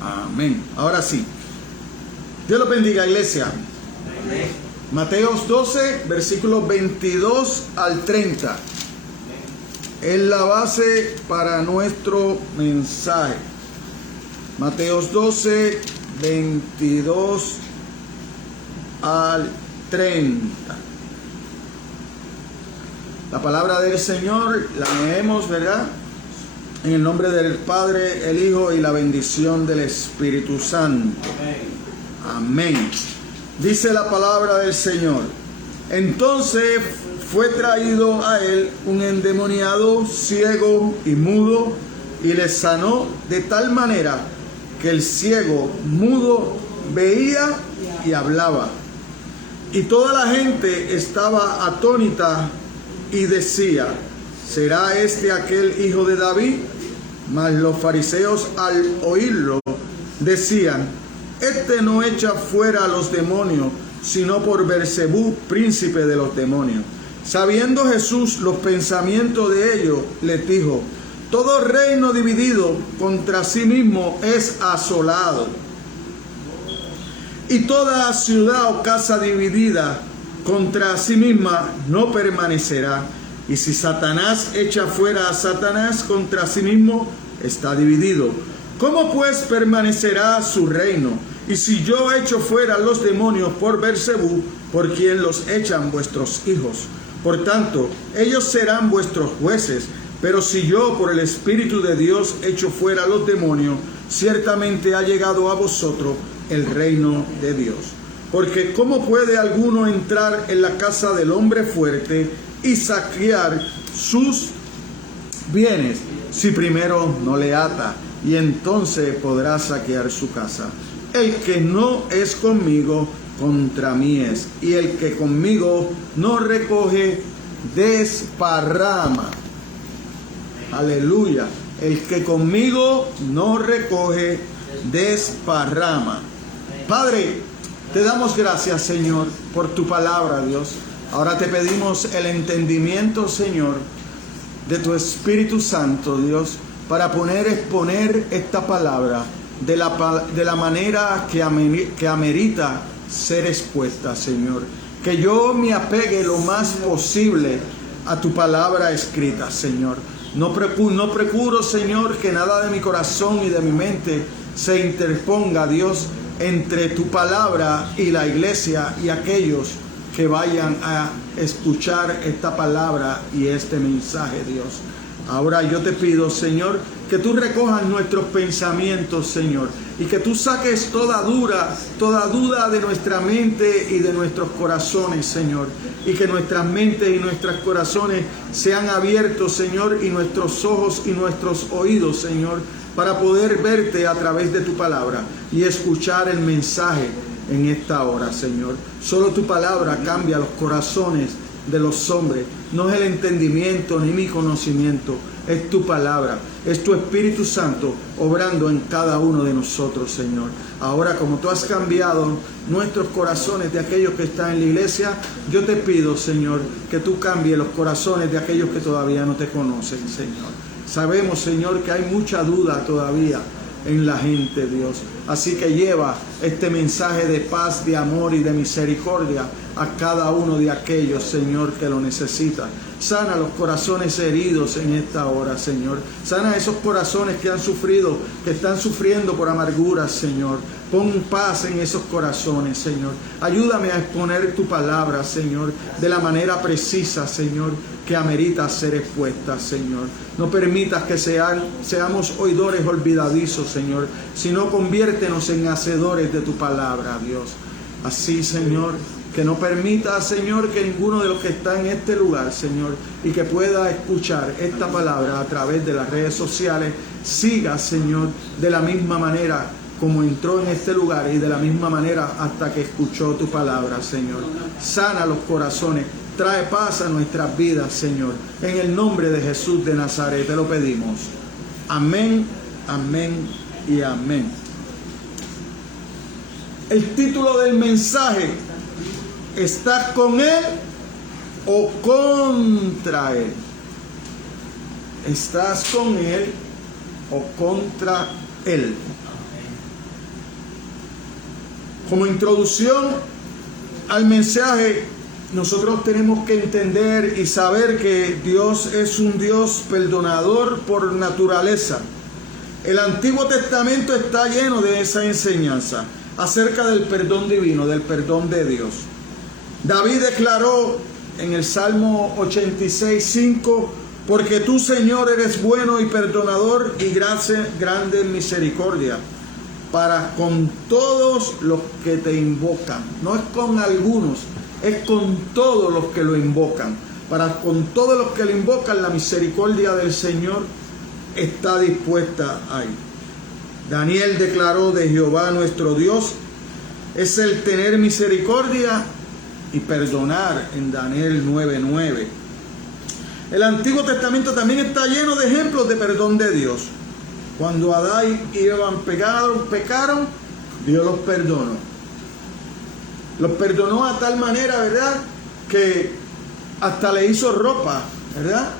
Amén. Ahora sí. Dios los bendiga, iglesia. Amén. Mateos 12, versículos 22 al 30. Es la base para nuestro mensaje. Mateos 12, 22 al 30. La palabra del Señor la leemos, ¿verdad? En el nombre del Padre, el Hijo y la bendición del Espíritu Santo. Amén. Dice la palabra del Señor. Entonces fue traído a él un endemoniado, ciego y mudo, y le sanó de tal manera que el ciego mudo veía y hablaba. Y toda la gente estaba atónita y decía: ¿será este aquel hijo de David? Mas los fariseos, al oírlo, decían: este no echa fuera a los demonios, sino por Beelzebú, príncipe de los demonios. Sabiendo Jesús los pensamientos de ellos, les dijo: todo reino dividido contra sí mismo es asolado, y toda ciudad o casa dividida contra sí misma no permanecerá. Y si Satanás echa fuera a Satanás, contra sí mismo está dividido. ¿Cómo pues permanecerá su reino? Y si yo echo fuera los demonios por Beelzebú, ¿por quién los echan vuestros hijos? Por tanto, ellos serán vuestros jueces. Pero si yo por el Espíritu de Dios echo fuera los demonios, ciertamente ha llegado a vosotros el reino de Dios. Porque ¿cómo puede alguno entrar en la casa del hombre fuerte y saquear sus bienes si primero no le ata? Y entonces podrá saquear su casa. El que no es conmigo, contra mí es. Y el que conmigo no recoge, desparrama. Aleluya. El que conmigo no recoge, desparrama. Padre, te damos gracias, Señor, por tu palabra, Dios. Ahora te pedimos el entendimiento, Señor, de tu Espíritu Santo, Dios, para exponer esta palabra de la manera que amerita ser expuesta, Señor. Que yo me apegue lo más posible a tu palabra escrita, Señor. No procuro, Señor, que nada de mi corazón y de mi mente se interponga, Dios, entre tu palabra y la iglesia y aquellos que vayan a escuchar esta palabra y este mensaje, Dios. Ahora yo te pido, Señor, que tú recojas nuestros pensamientos, Señor, y que tú saques toda duda de nuestra mente y de nuestros corazones, Señor, y que nuestras mentes y nuestros corazones sean abiertos, Señor, y nuestros ojos y nuestros oídos, Señor, para poder verte a través de tu palabra y escuchar el mensaje en esta hora, Señor. Solo tu palabra cambia los corazones de los hombres. No es el entendimiento ni mi conocimiento, es tu palabra, es tu Espíritu Santo obrando en cada uno de nosotros, Señor. Ahora, como tú has cambiado nuestros corazones de aquellos que están en la iglesia, yo te pido, Señor, que tú cambies los corazones de aquellos que todavía no te conocen, Señor. Sabemos, Señor, que hay mucha duda todavía en la gente, Dios. Así que lleva este mensaje de paz, de amor y de misericordia a cada uno de aquellos, Señor, que lo necesitan. Sana los corazones heridos en esta hora, Señor. Sana esos corazones que han sufrido, que están sufriendo por amargura, Señor. Pon paz en esos corazones, Señor. Ayúdame a exponer tu palabra, Señor, de la manera precisa, Señor, que amerita ser expuesta, Señor. No permitas que seamos oidores olvidadizos, Señor, sino conviértenos en hacedores de tu palabra, Dios. Así, Señor, que no permita, Señor, que ninguno de los que está en este lugar, Señor, y que pueda escuchar esta palabra a través de las redes sociales, siga, Señor, de la misma manera como entró en este lugar y de la misma manera hasta que escuchó tu palabra, Señor. Sana los corazones, trae paz a nuestras vidas, Señor. En el nombre de Jesús de Nazaret te lo pedimos. Amén, amén y amén. El título del mensaje: ¿estás con Él o contra Él? ¿Estás con Él o contra Él? Como introducción al mensaje, nosotros tenemos que entender y saber que Dios es un Dios perdonador por naturaleza. El Antiguo Testamento está lleno de esa enseñanza acerca del perdón divino, del perdón de Dios. David declaró en el Salmo 86:5: porque tú, Señor, eres bueno y perdonador y grande en misericordia para con todos los que te invocan. No es con algunos, es con todos los que lo invocan. Para con todos los que lo invocan, la misericordia del Señor está dispuesta ahí. Daniel declaró de Jehová nuestro Dios es el tener misericordia y perdonar, en Daniel 9:9. El Antiguo Testamento también está lleno de ejemplos de perdón de Dios. Cuando Adán y Eva pecaron, Dios los perdonó. Los perdonó a tal manera, ¿verdad?, que hasta le hizo ropa, ¿verdad?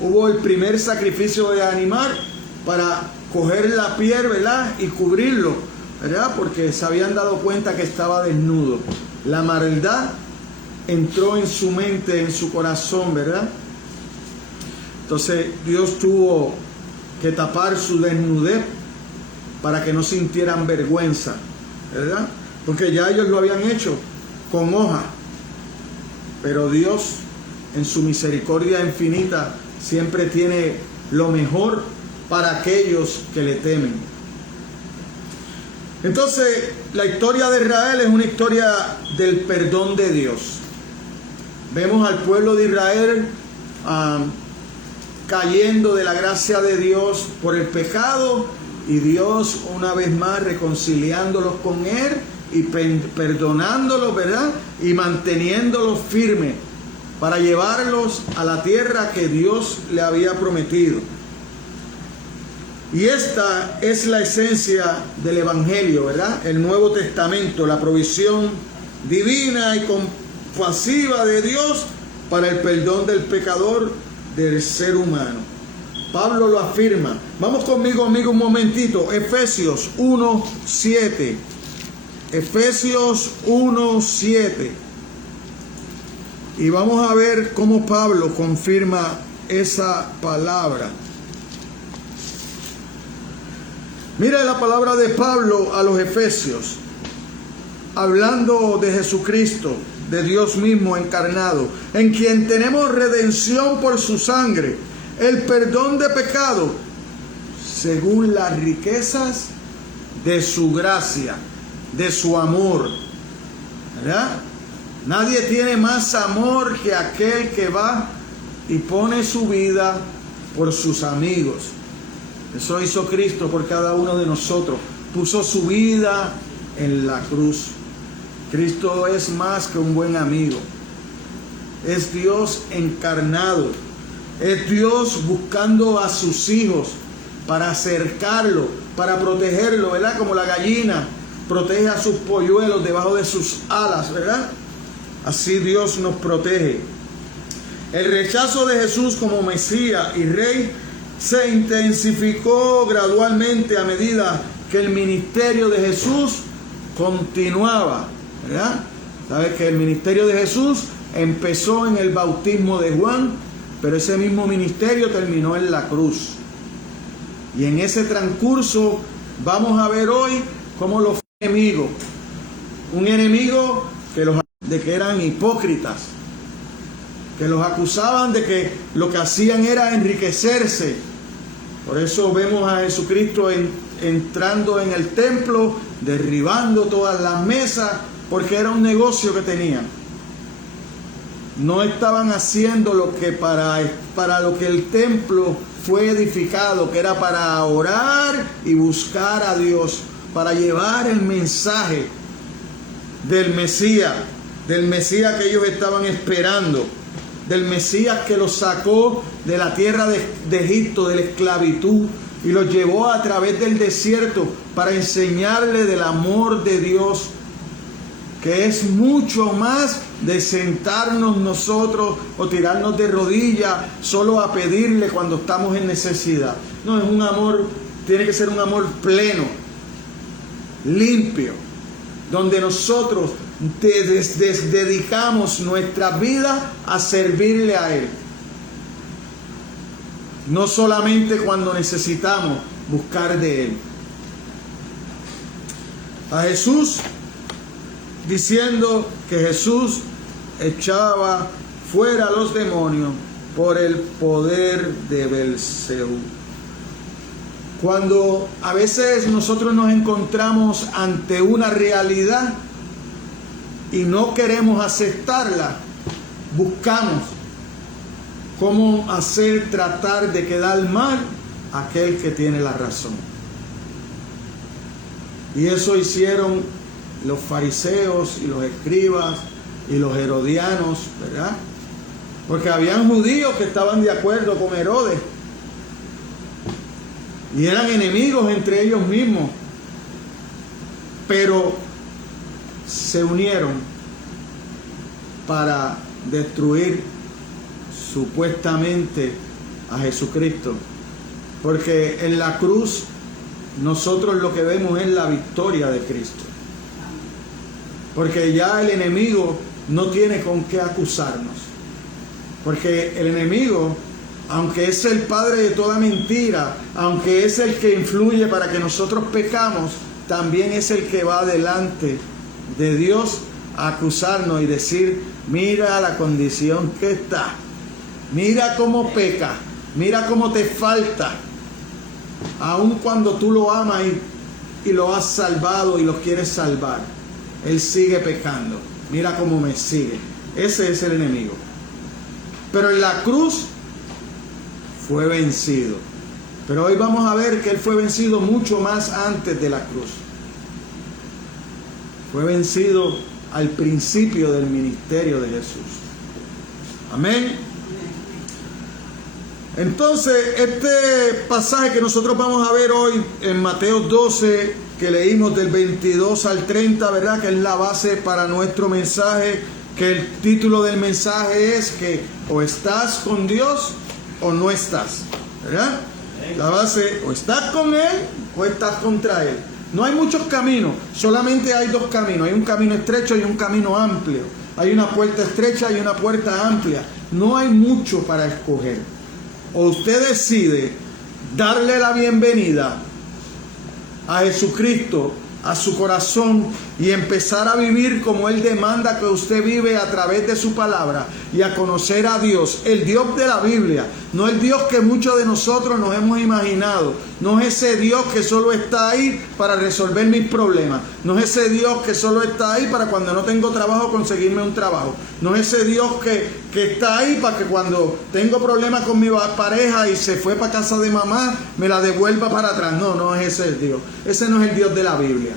Hubo el primer sacrificio de animal para coger la piel, ¿verdad?, y cubrirlo, ¿verdad?, porque se habían dado cuenta que estaba desnudo. La maldad entró en su mente, en su corazón, ¿verdad? Entonces Dios tuvo que tapar su desnudez para que no sintieran vergüenza, ¿verdad? Porque ya ellos lo habían hecho con hoja. Pero Dios, en su misericordia infinita, siempre tiene lo mejor para aquellos que le temen. Entonces, la historia de Israel es una historia del perdón de Dios. Vemos al pueblo de Israel cayendo de la gracia de Dios por el pecado, y Dios una vez más reconciliándolos con Él y perdonándolos, ¿verdad?, y manteniéndolos firmes para llevarlos a la tierra que Dios le había prometido. Y esta es la esencia del Evangelio, ¿verdad? El Nuevo Testamento, la provisión divina y compasiva de Dios para el perdón del pecador, del ser humano. Pablo lo afirma. Vamos conmigo, amigo, un momentito. Efesios 1:7. Efesios 1:7. Y vamos a ver cómo Pablo confirma esa palabra. Mira la palabra de Pablo a los Efesios, hablando de Jesucristo, de Dios mismo encarnado, en quien tenemos redención por su sangre, el perdón de pecado, según las riquezas de su gracia, de su amor, ¿verdad? Nadie tiene más amor que aquel que va y pone su vida por sus amigos. Eso hizo Cristo por cada uno de nosotros. Puso su vida en la cruz. Cristo es más que un buen amigo. Es Dios encarnado. Es Dios buscando a sus hijos para acercarlo, para protegerlo, ¿verdad? Como la gallina protege a sus polluelos debajo de sus alas, ¿verdad? Así Dios nos protege. El rechazo de Jesús como Mesías y Rey se intensificó gradualmente a medida que el ministerio de Jesús continuaba, ¿verdad? Sabes que el ministerio de Jesús empezó en el bautismo de Juan, pero ese mismo ministerio terminó en la cruz. Y en ese transcurso vamos a ver hoy cómo los enemigos, un enemigo de que eran hipócritas, que los acusaban de que lo que hacían era enriquecerse. Por eso vemos a Jesucristo entrando en el templo, derribando todas las mesas, porque era un negocio que tenían. No estaban haciendo lo que para lo que el templo fue edificado, que era para orar y buscar a Dios, para llevar el mensaje del Mesías que ellos estaban esperando, del Mesías que los sacó de la tierra de Egipto, de la esclavitud, y los llevó a través del desierto para enseñarle del amor de Dios, que es mucho más de sentarnos nosotros o tirarnos de rodillas solo a pedirle cuando estamos en necesidad. No, es un amor, tiene que ser un amor pleno, limpio, donde nosotros dedicamos nuestra vida a servirle a Él. No solamente cuando necesitamos buscar de Él. A Jesús, diciendo que Jesús echaba fuera a los demonios por el poder de Belcebú. Cuando a veces nosotros nos encontramos ante una realidad y no queremos aceptarla, buscamos cómo tratar de quedar mal a aquel que tiene la razón. Y eso hicieron los fariseos y los escribas y los herodianos, ¿verdad? Porque habían judíos que estaban de acuerdo con Herodes y eran enemigos entre ellos mismos, pero se unieron para destruir supuestamente a Jesucristo, porque en la cruz nosotros lo que vemos es la victoria de Cristo, porque ya el enemigo no tiene con qué acusarnos, porque el enemigo, aunque es el padre de toda mentira, aunque es el que influye para que nosotros pecamos, también es el que va delante de Dios a acusarnos y decir: mira la condición que está, mira cómo peca, mira cómo te falta, aun cuando tú lo amas y lo has salvado y lo quieres salvar, él sigue pecando, mira cómo me sigue. Ese es el enemigo. Pero en la cruz fue vencido. Pero hoy vamos a ver que él fue vencido mucho más antes de la cruz. Fue vencido al principio del ministerio de Jesús. Amén. Entonces, este pasaje que nosotros vamos a ver hoy en Mateo 12, que leímos del 22 al 30, ¿verdad? Que es la base para nuestro mensaje, que el título del mensaje es que o estás con Dios o no estás, ¿verdad? La base, o estás con Él o estás contra Él. No hay muchos caminos, solamente hay dos caminos. Hay un camino estrecho y un camino amplio. Hay una puerta estrecha y una puerta amplia. No hay mucho para escoger. O usted decide darle la bienvenida a Jesucristo a su corazón y empezar a vivir como Él demanda que usted vive a través de su palabra, y a conocer a Dios, el Dios de la Biblia, no el Dios que muchos de nosotros nos hemos imaginado, no es ese Dios que solo está ahí para resolver mis problemas, no es ese Dios que solo está ahí para cuando no tengo trabajo conseguirme un trabajo, no es ese Dios que está ahí para que cuando tengo problemas con mi pareja y se fue para casa de mamá me la devuelva para atrás. No es ese el Dios. Ese no es el Dios de la Biblia.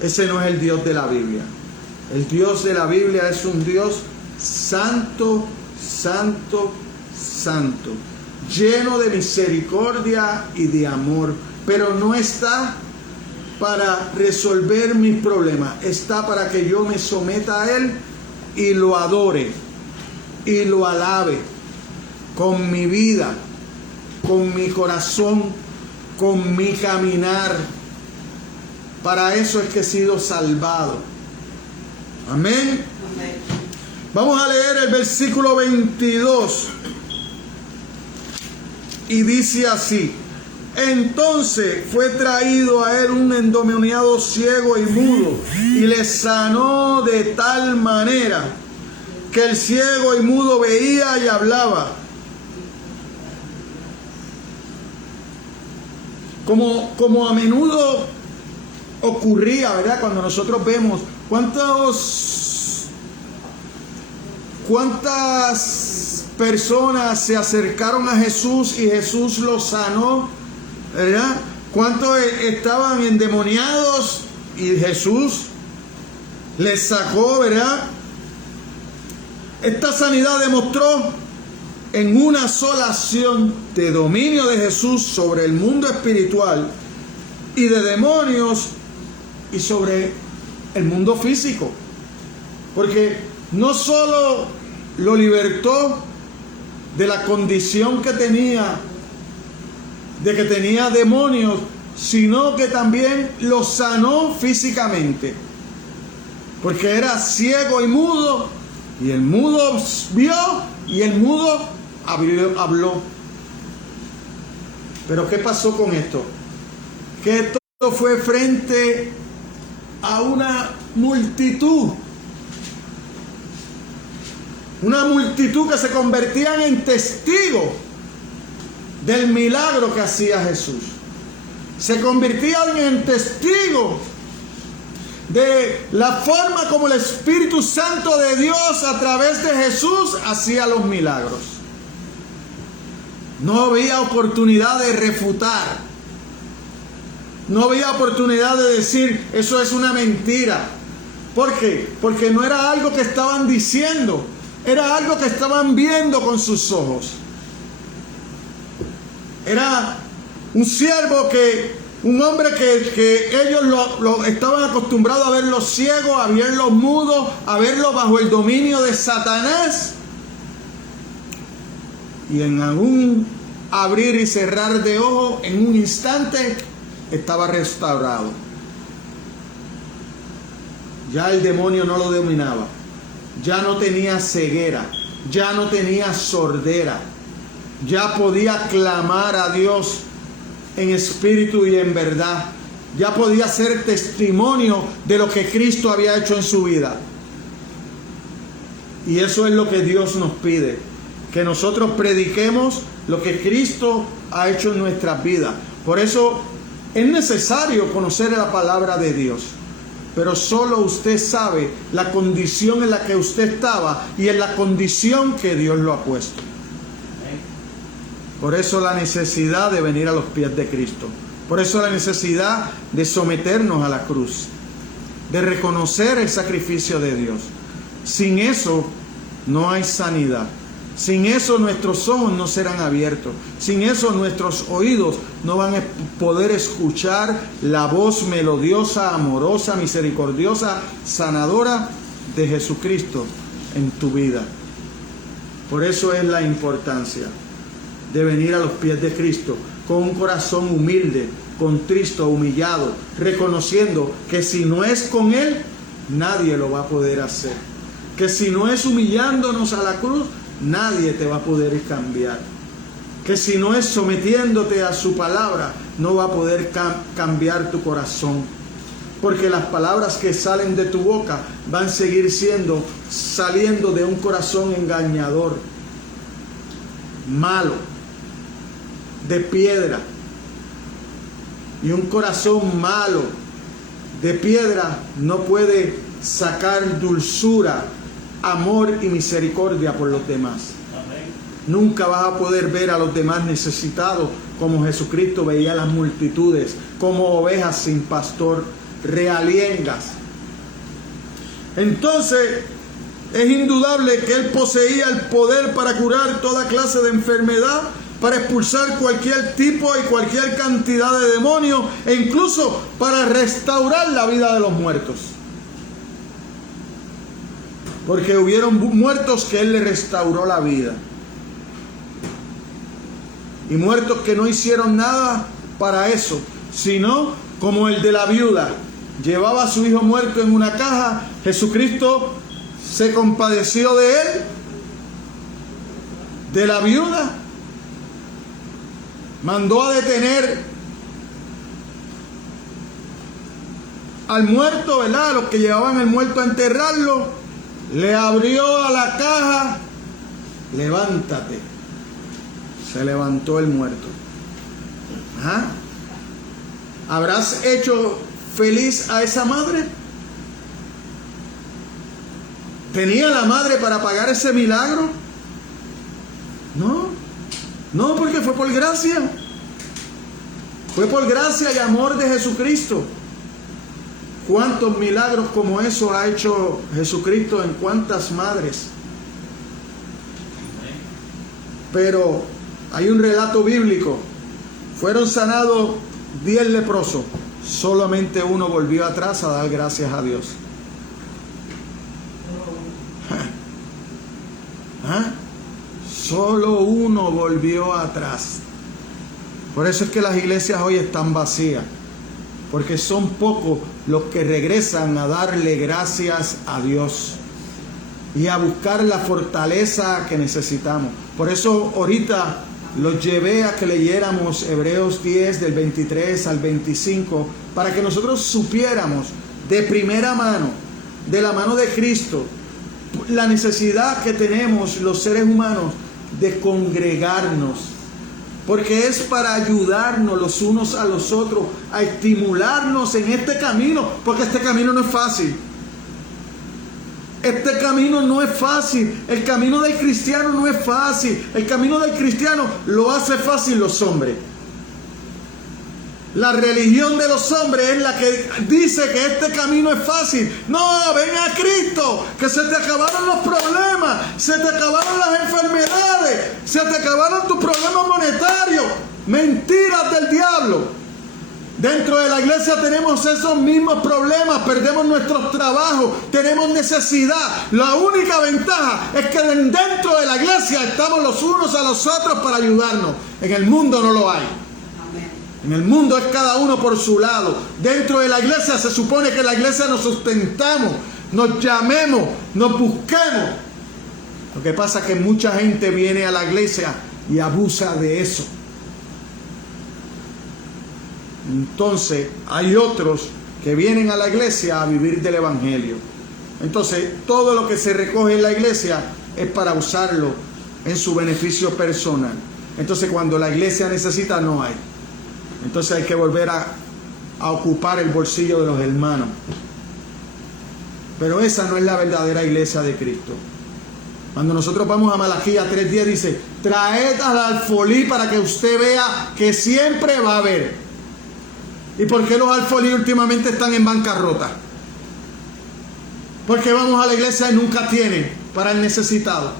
Ese no es el Dios de la Biblia. El Dios de la Biblia es un Dios santo, santo, santo, lleno de misericordia y de amor, pero no está para resolver mis problemas, está para que yo me someta a Él y lo adore y lo alabe con mi vida, con mi corazón, con mi caminar. Para eso es que he sido salvado. Amén. Amén. Vamos a leer el versículo 22. Y dice así: entonces fue traído a él un endemoniado ciego y mudo, y le sanó de tal manera que el ciego y mudo veía y hablaba. Como a menudo ocurría, ¿verdad? Cuando nosotros vemos cuántas personas se acercaron a Jesús y Jesús los sanó, ¿verdad? Cuántos estaban endemoniados y Jesús les sacó, ¿verdad? Esta sanidad demostró en una sola acción de dominio de Jesús sobre el mundo espiritual y de demonios y sobre el mundo físico, porque no solo lo libertó de la condición que tenía, de que tenía demonios, sino que también lo sanó físicamente. porque era ciego y mudo, y el mudo vio y el mudo habló. Pero ¿qué pasó con esto? Que esto fue frente a una multitud que se convertían en testigos del milagro que hacía Jesús. Se convertían en testigos de la forma como el Espíritu Santo de Dios a través de Jesús hacía los milagros. No había oportunidad de refutar. No había oportunidad de decir eso es una mentira. ¿Por qué? Porque no era algo que estaban diciendo, era algo que estaban viendo con sus ojos. Era un hombre que ellos lo estaban acostumbrados a verlo ciego, a verlo mudo, a verlo bajo el dominio de Satanás. Y en algún abrir y cerrar de ojos, en un instante, estaba restaurado. Ya el demonio no lo dominaba. Ya no tenía ceguera. Ya no tenía sordera. Ya podía clamar a Dios en espíritu y en verdad. Ya podía ser testimonio de lo que Cristo había hecho en su vida. Y eso es lo que Dios nos pide. Que nosotros prediquemos lo que Cristo ha hecho en nuestras vidas. Por eso es necesario conocer la palabra de Dios. Pero solo usted sabe la condición en la que usted estaba y en la condición que Dios lo ha puesto. Por eso la necesidad de venir a los pies de Cristo. Por eso la necesidad de someternos a la cruz. De reconocer el sacrificio de Dios. Sin eso no hay sanidad. Sin eso nuestros ojos no serán abiertos. Sin eso nuestros oídos no van a poder escuchar la voz melodiosa, amorosa, misericordiosa, sanadora de Jesucristo en tu vida. Por eso es la importancia de venir a los pies de Cristo con un corazón humilde, contristo, humillado, reconociendo que si no es con Él, nadie lo va a poder hacer. Que si no es humillándonos a la cruz, nadie te va a poder cambiar. Que si no es sometiéndote a su palabra, no va a poder cambiar tu corazón. Porque las palabras que salen de tu boca van a seguir saliendo de un corazón engañador, malo, de piedra. Y un corazón malo, de piedra, no puede sacar dulzura, amor y misericordia por los demás. Amén. Nunca vas a poder ver a los demás necesitados como Jesucristo veía a las multitudes, como ovejas sin pastor, realiengas. Entonces, es indudable que Él poseía el poder para curar toda clase de enfermedad, para expulsar cualquier tipo y cualquier cantidad de demonios, e incluso para restaurar la vida de los muertos. Porque hubieron muertos que Él le restauró la vida. Y muertos que no hicieron nada para eso, sino como el de la viuda. Llevaba a su hijo muerto en una caja. Jesucristo se compadeció de él, de la viuda. Mandó a detener al muerto, ¿verdad? A los que llevaban el muerto a enterrarlo. Le abrió a la caja. Levántate. Se levantó el muerto. ¿Ah? ¿Habrás hecho feliz a esa madre? ¿Tenía la madre para pagar ese milagro? No, porque fue por gracia. Fue por gracia y amor de Jesucristo. ¿Cuántos milagros como eso ha hecho Jesucristo en cuántas madres? Pero hay un relato bíblico. Fueron sanados 10 leprosos. Solamente uno volvió atrás a dar gracias a Dios. ¿Ah? Solo uno volvió atrás. Por eso es que las iglesias hoy están vacías. porque son pocos los que regresan a darle gracias a Dios y a buscar la fortaleza que necesitamos. Por eso ahorita los llevé a que leyéramos Hebreos 10 del 23 al 25 para que nosotros supiéramos de primera mano, de la mano de Cristo, la necesidad que tenemos los seres humanos de congregarnos, porque es para ayudarnos los unos a los otros, a estimularnos en este camino, porque este camino no es fácil. Este camino no es fácil. El camino del cristiano no es fácil. El camino del cristiano lo hace fácil los hombres. La religión de los hombres es la que dice que este camino es fácil. No, ven a Cristo, que se te acabaron los problemas, se te acabaron las enfermedades, se te acabaron tus problemas monetarios. Mentiras del diablo. Dentro de la iglesia tenemos esos mismos problemas, perdemos nuestros trabajos, tenemos necesidad. La única ventaja es que dentro de la iglesia estamos los unos a los otros para ayudarnos. En el mundo no lo hay. En el mundo es cada uno por su lado. Dentro de la iglesia se supone que en la iglesia nos sustentamos, nos llamemos, nos busquemos. Lo que pasa es que mucha gente viene a la iglesia y abusa de eso. Entonces hay otros que vienen a la iglesia a vivir del evangelio. Entonces todo lo que se recoge en la iglesia es para usarlo en su beneficio personal. Entonces cuando la iglesia necesita, no hay. Entonces hay que volver a ocupar el bolsillo de los hermanos. Pero esa no es la verdadera iglesia de Cristo. Cuando nosotros vamos a Malaquías 3:10 dice: traed al alfolí para que usted vea que siempre va a haber. ¿Y por qué los alfolí últimamente están en bancarrota? Porque vamos a la iglesia y nunca tienen para el necesitado.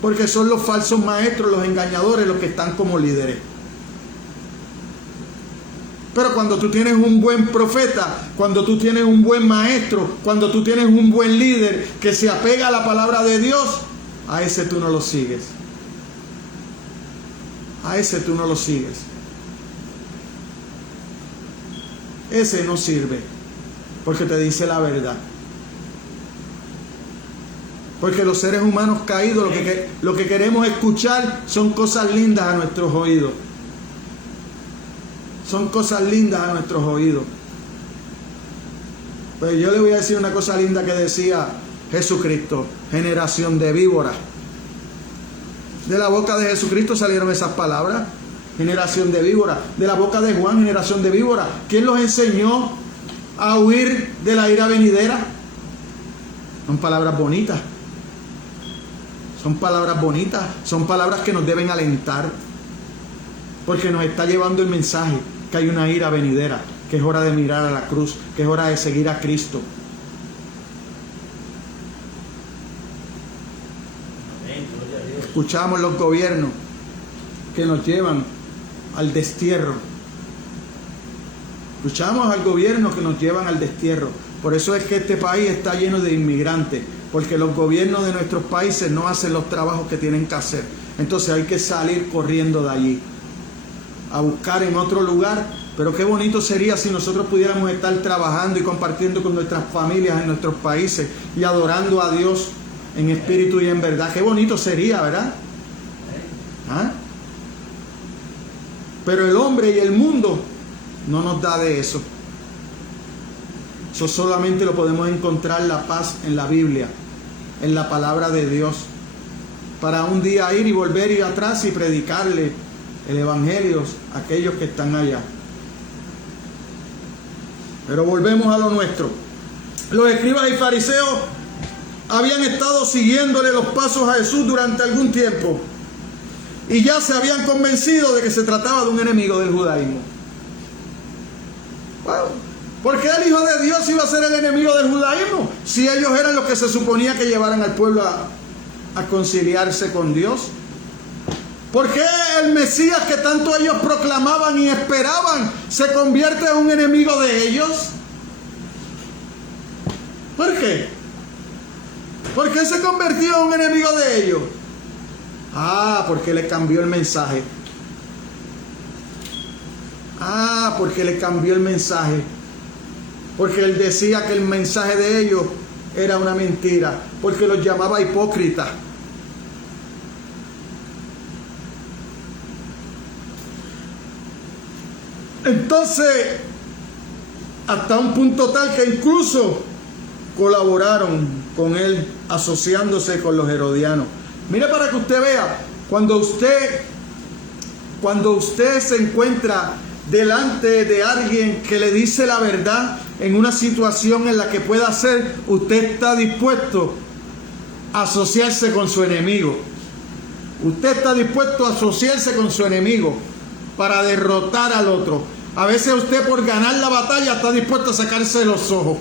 Porque son los falsos maestros, los engañadores, los que están como líderes. Pero cuando tú tienes un buen profeta, cuando tú tienes un buen maestro, cuando tú tienes un buen líder que se apega a la palabra de Dios, a ese tú no lo sigues. A ese tú no lo sigues. Ese no sirve, porque te dice la verdad. Porque los seres humanos caídos lo que queremos escuchar son cosas lindas a nuestros oídos. Son cosas lindas a nuestros oídos. Pero yo le voy a decir una cosa linda que decía Jesucristo: generación de víboras. De la boca de Jesucristo salieron esas palabras. Generación de víboras. De la boca de Juan, generación de víboras. ¿Quién los enseñó a huir de la ira venidera? Son palabras bonitas. Son palabras bonitas. Son palabras que nos deben alentar. Porque nos está llevando el mensaje que hay una ira venidera, que es hora de mirar a la cruz, que es hora de seguir a Cristo. Escuchamos los gobiernos que nos llevan al destierro. Escuchamos al gobierno que nos llevan al destierro. Por eso es que este país está lleno de inmigrantes, porque los gobiernos de nuestros países no hacen los trabajos que tienen que hacer. Entonces hay que salir corriendo de allí a buscar en otro lugar. Pero qué bonito sería si nosotros pudiéramos estar trabajando y compartiendo con nuestras familias en nuestros países y adorando a Dios en espíritu y en verdad. Qué bonito sería, ¿verdad? ¿Ah? Pero el hombre y el mundo no nos da de eso. Eso solamente lo podemos encontrar la paz en la Biblia, en la palabra de Dios, para un día ir y volver ir atrás y predicarle el evangelio a aquellos que están allá. Pero volvemos a lo nuestro. Los escribas y fariseos habían estado siguiéndole los pasos a Jesús durante algún tiempo y ya se habían convencido de que se trataba de un enemigo del judaísmo. Bueno, ¿por qué el Hijo de Dios iba a ser el enemigo del judaísmo si ellos eran los que se suponía que llevaran al pueblo a conciliarse con Dios? ¿Por qué el Mesías que tanto ellos proclamaban y esperaban se convierte en un enemigo de ellos? ¿Por qué? ¿Por qué se convirtió en un enemigo de ellos? Ah, porque le cambió el mensaje. Ah, porque le cambió el mensaje. Porque él decía que el mensaje de ellos era una mentira. Porque los llamaba hipócritas. Entonces, hasta un punto tal que incluso colaboraron con él, asociándose con los herodianos. Mire, para que usted vea, cuando usted se encuentra delante de alguien que le dice la verdad en una situación en la que pueda hacer, usted está dispuesto a asociarse con su enemigo. Usted está dispuesto a asociarse con su enemigo para derrotar al otro. A veces usted, por ganar la batalla, está dispuesto a sacarse los ojos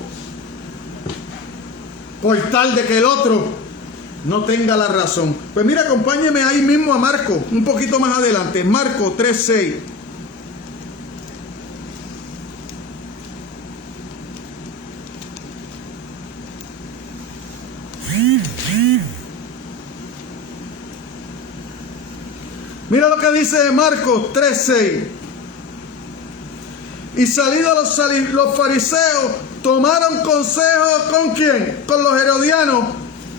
por tal de que el otro no tenga la razón. Pues mira, acompáñeme ahí mismo a Marcos, un poquito más adelante, Marcos 3:6. Mira lo que dice Marcos 3:6. Y salidos los fariseos, tomaron consejo ¿con quién? Con los herodianos,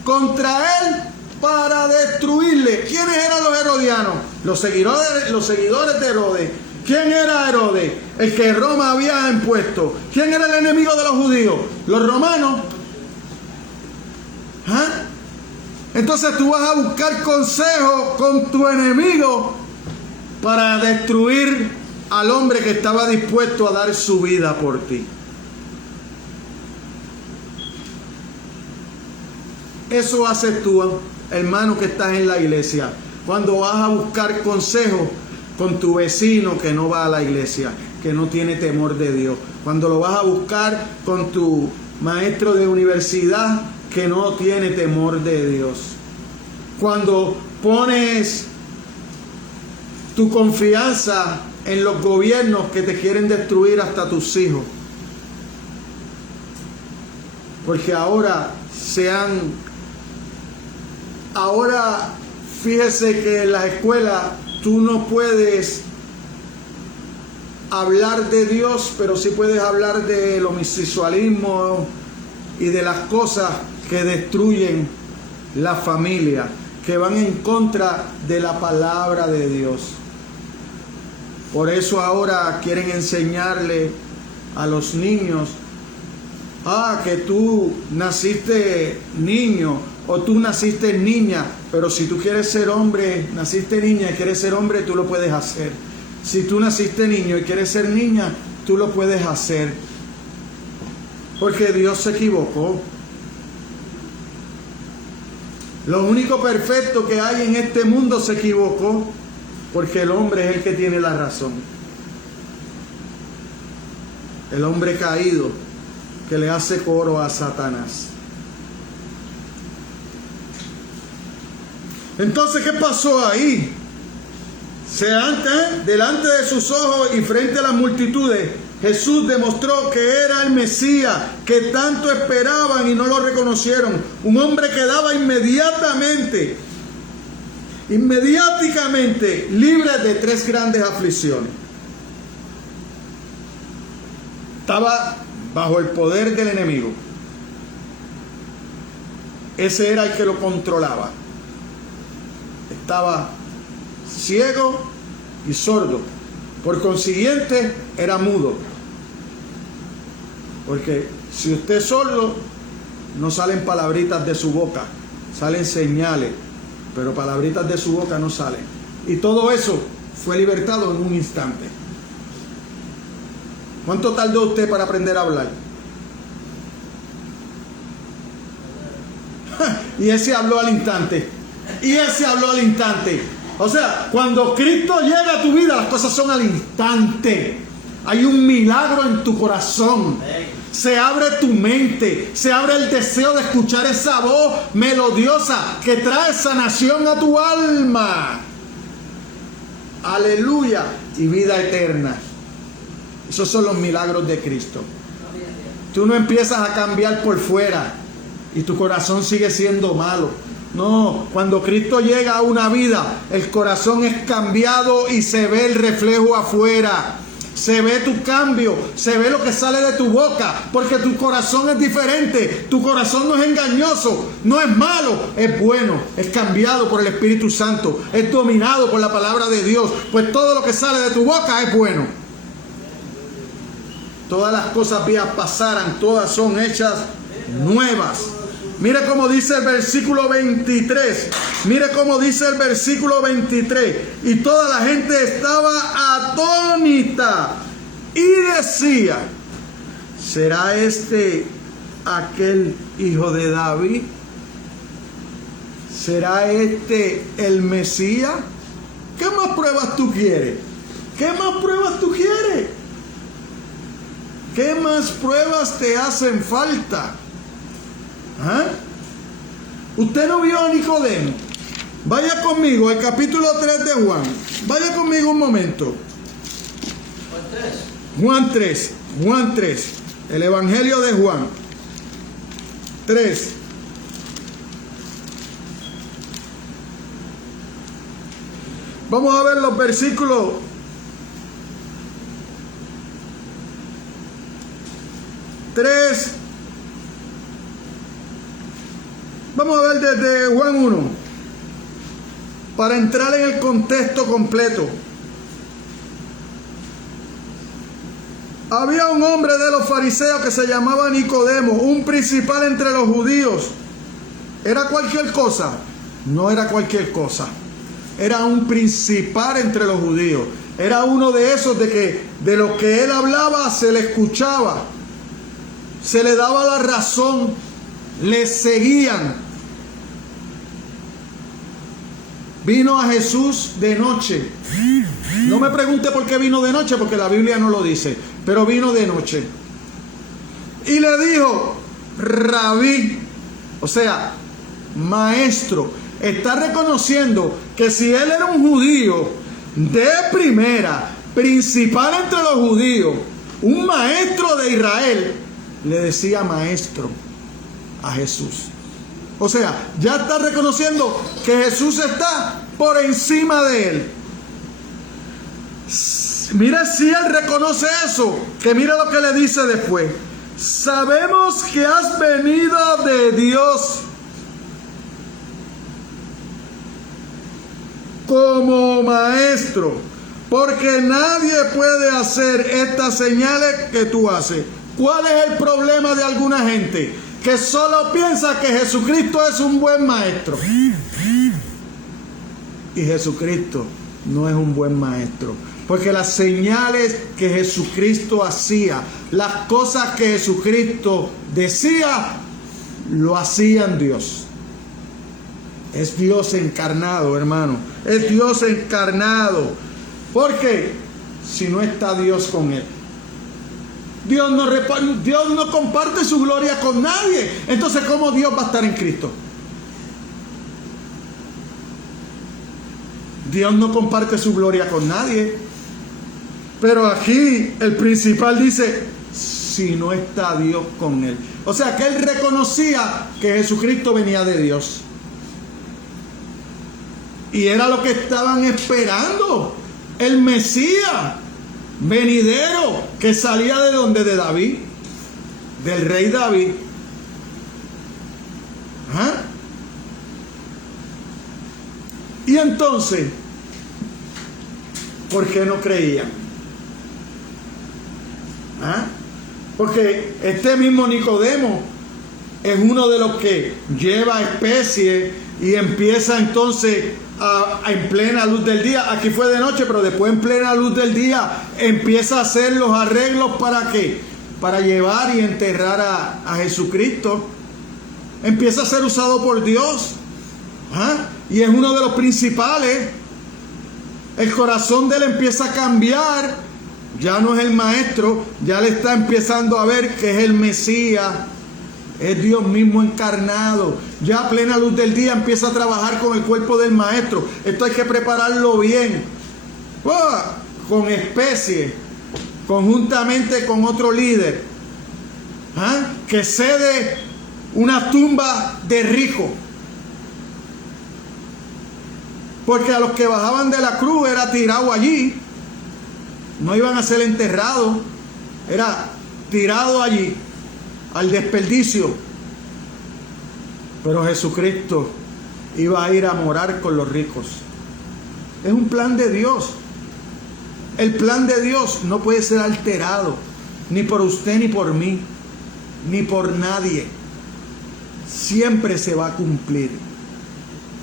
contra él para destruirle. ¿Quiénes eran los herodianos? Los seguidores de Herodes. ¿Quién era Herodes? El que Roma había impuesto. ¿Quién era el enemigo de los judíos? Los romanos. ¿Ah? Entonces tú vas a buscar consejo con tu enemigo para destruir al hombre que estaba dispuesto a dar su vida por ti. Eso haces tú, hermano, que estás en la iglesia, cuando vas a buscar consejo con tu vecino que no va a la iglesia, que no tiene temor de Dios. Cuando lo vas a buscar con tu maestro de universidad que no tiene temor de Dios. Cuando pones tu confianza en los gobiernos que te quieren destruir hasta tus hijos. Porque ahora fíjese que en las escuelas tú no puedes hablar de Dios, pero sí puedes hablar del homosexualismo y de las cosas que destruyen la familia, que van en contra de la palabra de Dios. Por eso ahora quieren enseñarle a los niños, que tú naciste niño o tú naciste niña, pero si tú quieres ser hombre, naciste niña y quieres ser hombre, tú lo puedes hacer. Si tú naciste niño y quieres ser niña, tú lo puedes hacer. Porque Dios se equivocó. Lo único perfecto que hay en este mundo se equivocó, porque el hombre es el que tiene la razón. El hombre caído que le hace coro a Satanás. Entonces, ¿qué pasó ahí? Delante de sus ojos y frente a las multitudes, Jesús demostró que era el Mesías que tanto esperaban y no lo reconocieron. Un hombre que daba inmediáticamente libre de 3 grandes aflicciones. Estaba bajo el poder del enemigo. Ese era el que lo controlaba. Estaba ciego y sordo. Por consiguiente, era mudo. Porque si usted es sordo, no salen palabritas de su boca, salen señales, pero palabritas de su boca no salen. Y todo eso fue libertado en un instante. ¿Cuánto tardó usted para aprender a hablar? Y ese habló al instante. Y ese habló al instante. O sea, cuando Cristo llega a tu vida, las cosas son al instante. Hay un milagro en tu corazón. Se abre tu mente, se abre el deseo de escuchar esa voz melodiosa que trae sanación a tu alma. Aleluya. Y vida eterna. Esos son los milagros de Cristo. Tú no empiezas a cambiar por fuera y tu corazón sigue siendo malo. No, cuando Cristo llega a una vida, el corazón es cambiado y se ve el reflejo afuera. Se ve tu cambio, se ve lo que sale de tu boca, porque tu corazón es diferente. Tu corazón no es engañoso, no es malo, es bueno, es cambiado por el Espíritu Santo, es dominado por la palabra de Dios. Pues todo lo que sale de tu boca es bueno. Todas las cosas viejas pasaran, todas son hechas nuevas. Mire cómo dice el versículo 23. Mire cómo dice el versículo 23. Y toda la gente estaba atónita y decía: ¿será este aquel hijo de David? ¿Será este el Mesías? ¿Qué más pruebas tú quieres? ¿Qué más pruebas tú quieres? ¿Qué más pruebas te hacen falta? ¿Ah? Usted no vio a Nicodemo. Vaya conmigo al capítulo 3 de Juan. Vaya conmigo un momento. Juan 3. El Evangelio de Juan 3. Vamos a ver los versículos 3. Vamos a ver desde Juan 1, para entrar en el contexto completo. Había un hombre de los fariseos que se llamaba Nicodemo, un principal entre los judíos. ¿Era cualquier cosa? No era cualquier cosa. Era un principal entre los judíos. Era uno de esos de los que él hablaba se le escuchaba, se le daba la razón, le seguían. Vino a Jesús de noche. No me pregunte por qué vino de noche, porque la Biblia no lo dice, pero vino de noche. Y le dijo: Rabí, o sea, maestro. Está reconociendo que si él era un judío de primera, principal entre los judíos, un maestro de Israel, le decía maestro a Jesús. O sea, ya está reconociendo que Jesús está por encima de él. Mira si él reconoce eso, que mira lo que le dice después. Sabemos que has venido de Dios como maestro, porque nadie puede hacer estas señales que tú haces. ¿Cuál es el problema de alguna gente? Que solo piensa que Jesucristo es un buen maestro. Y Jesucristo no es un buen maestro. Porque las señales que Jesucristo hacía, las cosas que Jesucristo decía, lo hacían Dios. Es Dios encarnado, hermano. Es Dios encarnado. Porque si no está Dios con él, Dios no comparte su gloria con nadie. Entonces, ¿cómo Dios va a estar en Cristo? Dios no comparte su gloria con nadie. Pero aquí el principal dice: si no está Dios con él. O sea que él reconocía que Jesucristo venía de Dios. Y era lo que estaban esperando. El Mesías venidero, que salía de donde, de David, del rey David. ¿Ah? Y entonces, ¿por qué no creían? ¿Ah? Porque este mismo Nicodemo es uno de los que lleva especies y empieza entonces en plena luz del día. Aquí fue de noche, pero después en plena luz del día empieza a hacer los arreglos. ¿Para qué? Para llevar y enterrar a Jesucristo. Empieza a ser usado por Dios. ¿Ah? Y es uno de los principales. El corazón de él empieza a cambiar. Ya no es el maestro, ya le está empezando a ver que es el Mesías. Es Dios mismo encarnado. Ya a plena luz del día empieza a trabajar con el cuerpo del maestro. Esto hay que prepararlo bien. Con especie, conjuntamente con otro líder. ¿Ah? Que cede una tumba de rico. Porque a los que bajaban de la cruz era tirado allí. no iban a ser enterrados, era tirado allí al desperdicio. Pero Jesucristo iba a ir a morar con los ricos. Es un plan de Dios. El plan de Dios no puede ser alterado, ni por usted ni por mí, ni por nadie. Siempre se va a cumplir.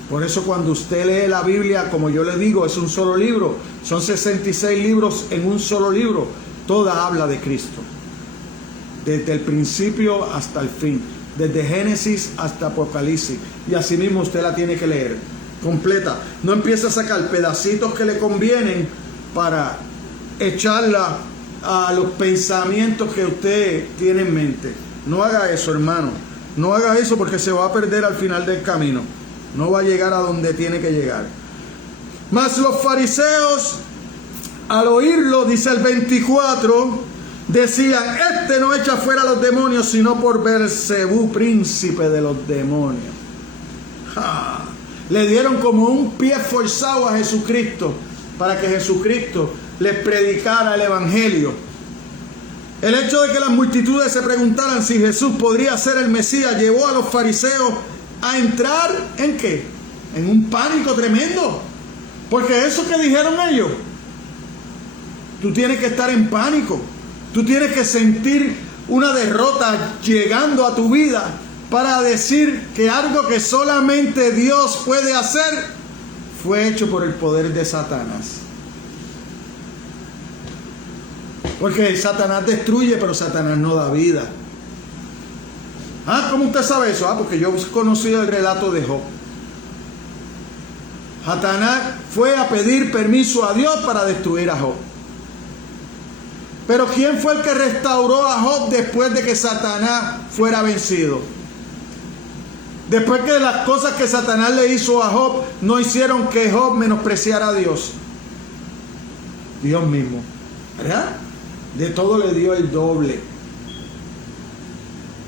Por eso cuando usted lee la Biblia, como yo le digo, es un solo libro. Son 66 libros en un solo libro. Toda habla de Cristo. Desde el principio hasta el fin. Desde Génesis hasta Apocalipsis. Y así mismo usted la tiene que leer completa. No empiece a sacar pedacitos que le convienen para echarla a los pensamientos que usted tiene en mente. No haga eso, hermano. No haga eso porque se va a perder al final del camino. No va a llegar a donde tiene que llegar. Mas los fariseos, al oírlo, dice el 24, decían: este no echa fuera a los demonios, sino por Beelzebú, príncipe de los demonios. ¡Ja! Le dieron como un pie forzado a Jesucristo para que Jesucristo les predicara el evangelio. El hecho de que las multitudes se preguntaran si Jesús podría ser el Mesías llevó a los fariseos a entrar ¿en qué? En un pánico tremendo. Porque eso que dijeron ellos, tú tienes que estar en pánico. Tú tienes que sentir una derrota llegando a tu vida para decir que algo que solamente Dios puede hacer fue hecho por el poder de Satanás. Porque Satanás destruye, pero Satanás no da vida. ¿Cómo usted sabe eso? Porque yo he conocido el relato de Job. Satanás fue a pedir permiso a Dios para destruir a Job. Pero ¿quién fue el que restauró a Job después de que Satanás fuera vencido? Después que las cosas que Satanás le hizo a Job no hicieron que Job menospreciara a Dios. Dios mismo. ¿Verdad? De todo le dio el doble.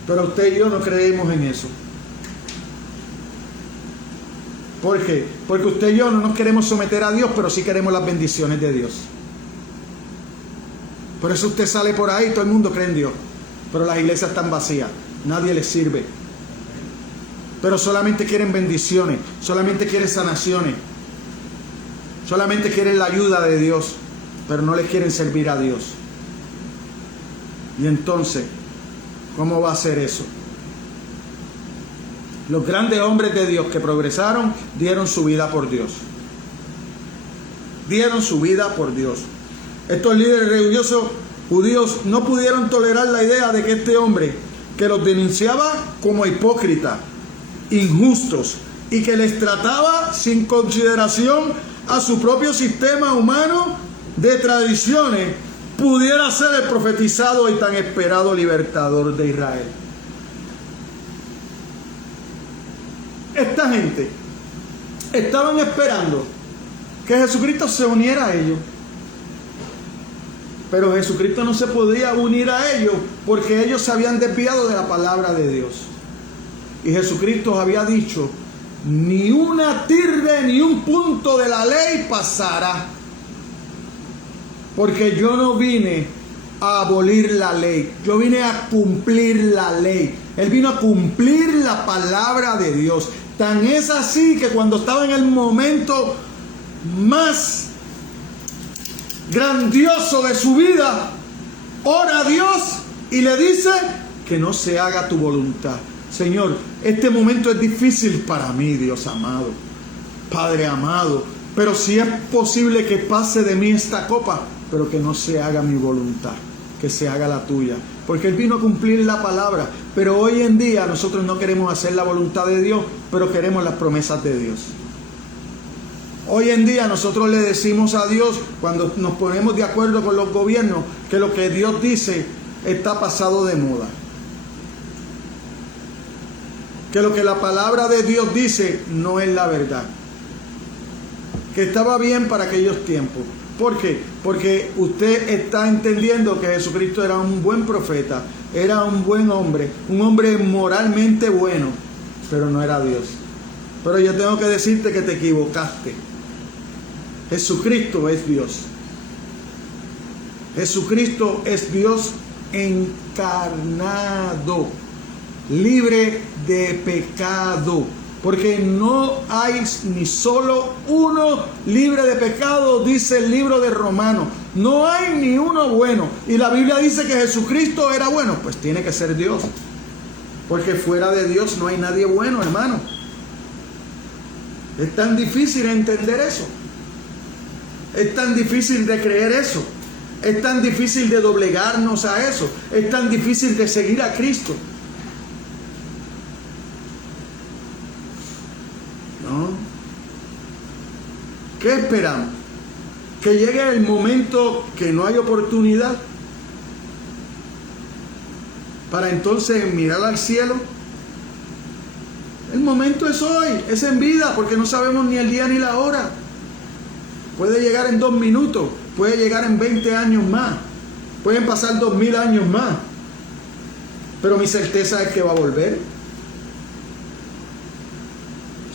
Pero usted y yo no creemos en eso. ¿Por qué? Porque usted y yo no nos queremos someter a Dios, pero sí queremos las bendiciones de Dios. Por eso usted sale por ahí, todo el mundo cree en Dios, pero las iglesias están vacías, nadie les sirve. Pero solamente quieren bendiciones, solamente quieren sanaciones, solamente quieren la ayuda de Dios, pero no les quieren servir a Dios. Y entonces, ¿cómo va a ser eso? Los grandes hombres de Dios que progresaron dieron su vida por Dios. Dieron su vida por Dios. Estos líderes religiosos judíos no pudieron tolerar la idea de que este hombre, que los denunciaba como hipócritas, injustos, y que les trataba sin consideración a su propio sistema humano de tradiciones, pudiera ser el profetizado y tan esperado libertador de Israel. Esta gente estaban esperando que Jesucristo se uniera a ellos. Pero Jesucristo no se podía unir a ellos porque ellos se habían desviado de la palabra de Dios. Y Jesucristo había dicho: ni una tilde ni un punto de la ley pasará. Porque yo no vine a abolir la ley, yo vine a cumplir la ley. Él vino a cumplir la palabra de Dios. Tan es así que cuando estaba en el momento más grandioso de su vida, ora a Dios y le dice: que no se haga tu voluntad. Señor, este momento es difícil para mí, Dios amado, Padre amado, pero si es posible que pase de mí esta copa, pero que no se haga mi voluntad, que se haga la tuya. Porque Él vino a cumplir la palabra. Pero hoy en día nosotros no queremos hacer la voluntad de Dios, pero queremos las promesas de Dios. Hoy en día nosotros le decimos a Dios, cuando nos ponemos de acuerdo con los gobiernos, que lo que Dios dice está pasado de moda. Que lo que la palabra de Dios dice no es la verdad. Que estaba bien para aquellos tiempos. ¿Por qué? Porque usted está entendiendo que Jesucristo era un buen profeta, era un buen hombre, un hombre moralmente bueno, pero no era Dios. Pero yo tengo que decirte que te equivocaste. Jesucristo es Dios. Jesucristo es Dios encarnado, libre de pecado. Porque no hay ni solo uno libre de pecado, dice el libro de Romanos. No hay ni uno bueno. Y la Biblia dice que Jesucristo era bueno. Pues tiene que ser Dios. Porque fuera de Dios no hay nadie bueno, hermano. Es tan difícil entender eso. Es tan difícil de creer eso. Es tan difícil de doblegarnos a eso. Es tan difícil de seguir a Cristo. ¿No? ¿Qué esperamos? ¿Que llegue el momento que no hay oportunidad para entonces mirar al cielo? El momento es hoy, es en vida, porque no sabemos ni el día ni la hora. Puede llegar en 2 minutos, puede llegar en 20 años más, pueden pasar 2000 años más, pero mi certeza es que va a volver.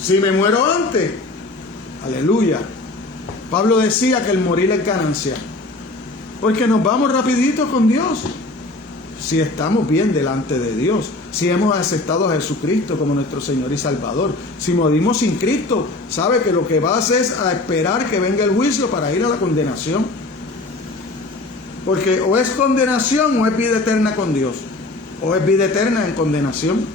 Si me muero antes, aleluya. Pablo decía que el morir es ganancia, porque nos vamos rapidito con Dios. Si estamos bien delante de Dios, si hemos aceptado a Jesucristo como nuestro Señor y Salvador, si morimos sin Cristo, sabe que lo que va a hacer es a esperar que venga el juicio para ir a la condenación. Porque o es condenación o es vida eterna con Dios, o es vida eterna en condenación.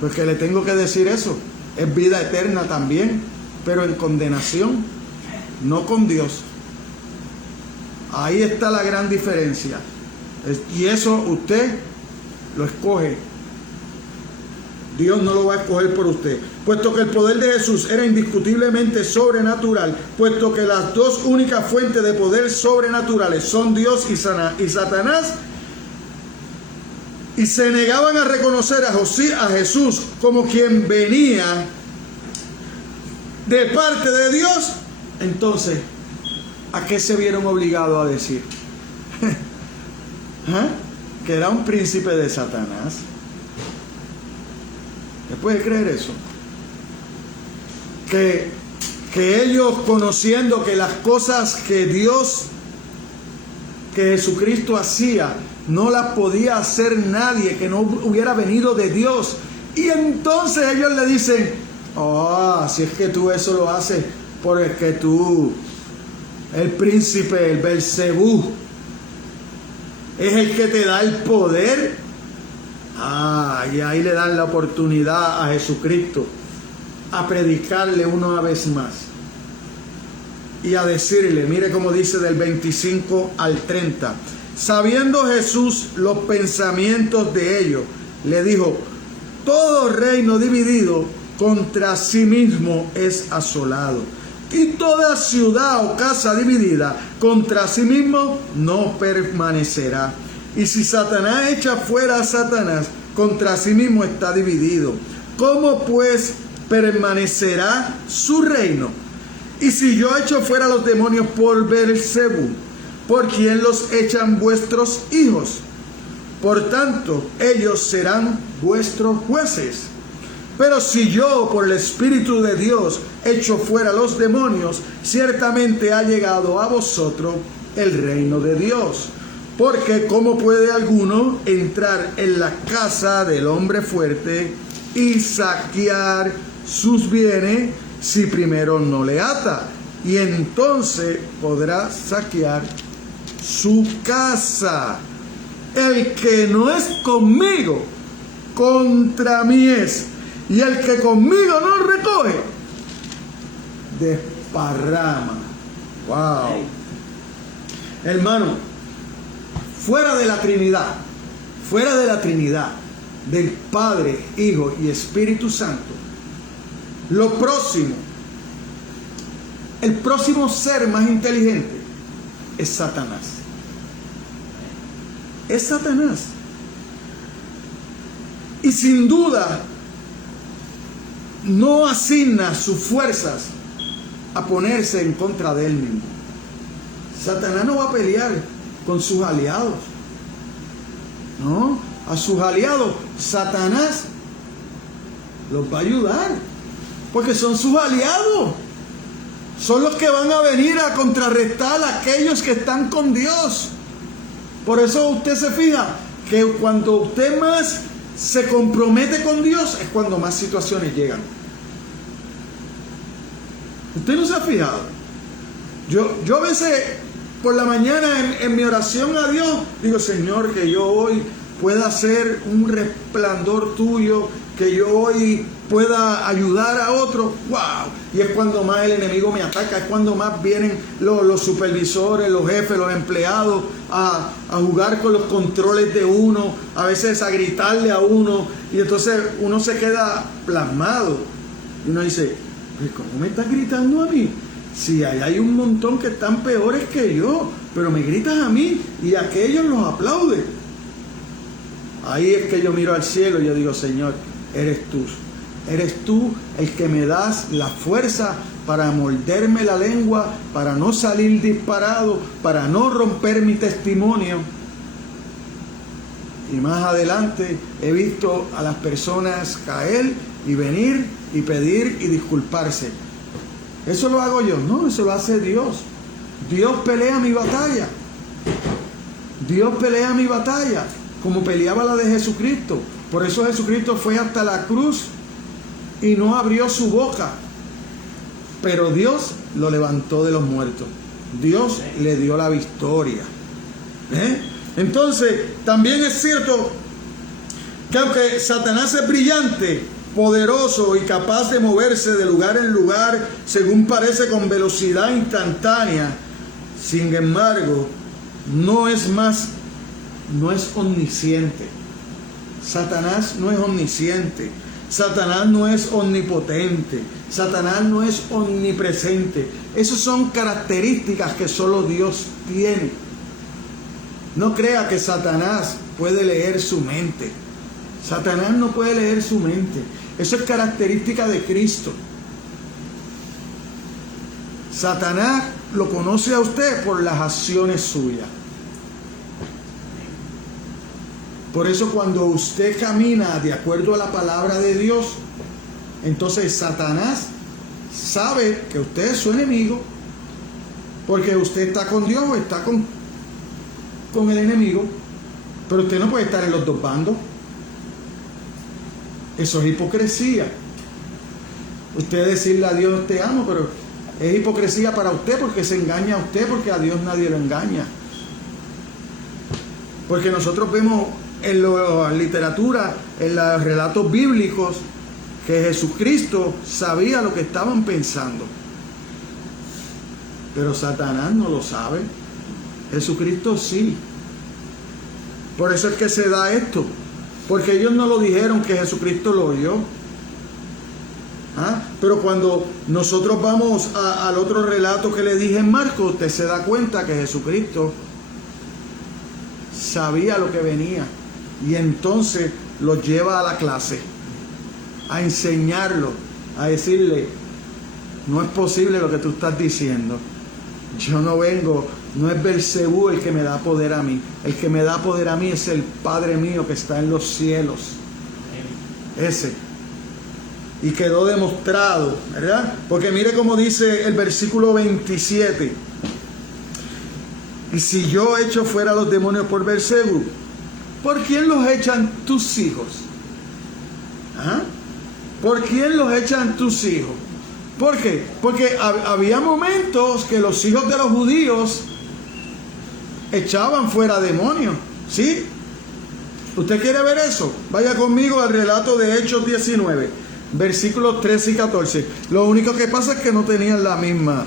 Porque le tengo que decir eso, es vida eterna también, pero en condenación, no con Dios. Ahí está la gran diferencia. Y eso usted lo escoge. Dios no lo va a escoger por usted. Puesto que el poder de Jesús era indiscutiblemente sobrenatural, puesto que las dos únicas fuentes de poder sobrenaturales son Dios y Satanás, y se negaban a reconocer a Jesús como quien venía de parte de Dios, entonces, ¿a qué se vieron obligados a decir? ¿Ah? Que era un príncipe de Satanás. ¿Se puede creer eso? Que ellos, conociendo que las cosas que Jesucristo hacía, no las podía hacer nadie que no hubiera venido de Dios. Y entonces ellos le dicen: oh, si es que tú eso lo haces porque tú, el príncipe, el Belcebú, es el que te da el poder. Y ahí le dan la oportunidad a Jesucristo a predicarle una vez más y a decirle, mire cómo dice del 25 al 30. Sabiendo Jesús los pensamientos de ellos, le dijo: todo reino dividido contra sí mismo es asolado, y toda ciudad o casa dividida contra sí mismo no permanecerá. Y si Satanás echa fuera a Satanás, contra sí mismo está dividido. ¿Cómo pues permanecerá su reino? Y si yo echo fuera a los demonios por Belcebú, ¿por quién los echan vuestros hijos? Por tanto, ellos serán vuestros jueces. Pero si yo, por el Espíritu de Dios, echo fuera a los demonios, ciertamente ha llegado a vosotros el reino de Dios. Porque ¿cómo puede alguno entrar en la casa del hombre fuerte y saquear sus bienes si primero no le ata? Y entonces podrá saquear su casa. El que no es conmigo, contra mí es. Y el que conmigo no recoge, desparrama. Wow. Hermano, fuera de la Trinidad, del Padre, Hijo y Espíritu Santo, el próximo ser más inteligente es Satanás. Es Satanás. Y sin duda no asigna sus fuerzas a ponerse en contra de él mismo. Satanás no va a pelear con sus aliados. No, a sus aliados Satanás los va a ayudar, porque son sus aliados. son los que van a venir a contrarrestar a aquellos que están con Dios. Por eso usted se fija que cuando usted más se compromete con Dios es cuando más situaciones llegan. ¿Usted no se ha fijado? Yo a veces por la mañana en mi oración a Dios digo, Señor, que yo hoy pueda ser un resplandor tuyo, que yo hoy pueda ayudar a otros. ¡Wow! Y es cuando más el enemigo me ataca, es cuando más vienen los supervisores, los jefes, los empleados a jugar con los controles de uno, a veces a gritarle a uno, y entonces uno se queda plasmado y uno dice, ¿cómo me estás gritando a mí? Si hay un montón que están peores que yo, pero me gritas a mí y aquellos los aplauden. Ahí es que yo miro al cielo y yo digo, Señor, eres tú el que me das la fuerza para morderme la lengua, para no salir disparado, para no romper mi testimonio. Y más adelante he visto a las personas caer y venir y pedir y disculparse. ¿Eso lo hago yo? No, eso lo hace Dios. Dios pelea mi batalla. Dios pelea mi batalla, como peleaba la de Jesucristo. Por eso Jesucristo fue hasta la cruz y no abrió su boca. Pero Dios lo levantó de los muertos. Dios le dio la victoria. Entonces, también es cierto que aunque Satanás es brillante, poderoso y capaz de moverse de lugar en lugar, según parece con velocidad instantánea, sin embargo, no es omnisciente. Satanás no es omnisciente. Satanás no es omnipotente. Satanás no es omnipresente. Esas son características que solo Dios tiene. No crea que Satanás puede leer su mente. Satanás no puede leer su mente. Eso es característica de Cristo. Satanás lo conoce a usted por las acciones suyas. Por eso cuando usted camina de acuerdo a la palabra de Dios, entonces Satanás sabe que usted es su enemigo, porque usted está con Dios o está con el enemigo, pero usted no puede estar en los dos bandos. Eso es hipocresía. Usted decirle a Dios te amo, pero es hipocresía para usted porque se engaña a usted, porque a Dios nadie lo engaña. Porque nosotros vemos en la literatura, en los relatos bíblicos, que Jesucristo sabía lo que estaban pensando. Pero Satanás no lo sabe. Jesucristo sí. Por eso es que se da esto. Porque ellos no lo dijeron que Jesucristo lo oyó. Pero cuando nosotros vamos al otro relato que le dije en Marcos, usted se da cuenta que Jesucristo sabía lo que venía. Y entonces lo lleva a la clase, a enseñarlo, a decirle, no es posible lo que tú estás diciendo. Yo no vengo, no es Belcebú el que me da poder a mí. El que me da poder a mí es el Padre mío que está en los cielos. Ese. Y quedó demostrado, ¿verdad? Porque mire cómo dice el versículo 27. Y si yo echo fuera a los demonios por Belcebú, ¿por quién los echan tus hijos? ¿Por quién los echan tus hijos? ¿Por qué? Porque había momentos que los hijos de los judíos echaban fuera demonios. ¿Sí? ¿Usted quiere ver eso? Vaya conmigo al relato de Hechos 19, versículos 13 y 14. Lo único que pasa es que no tenían la misma.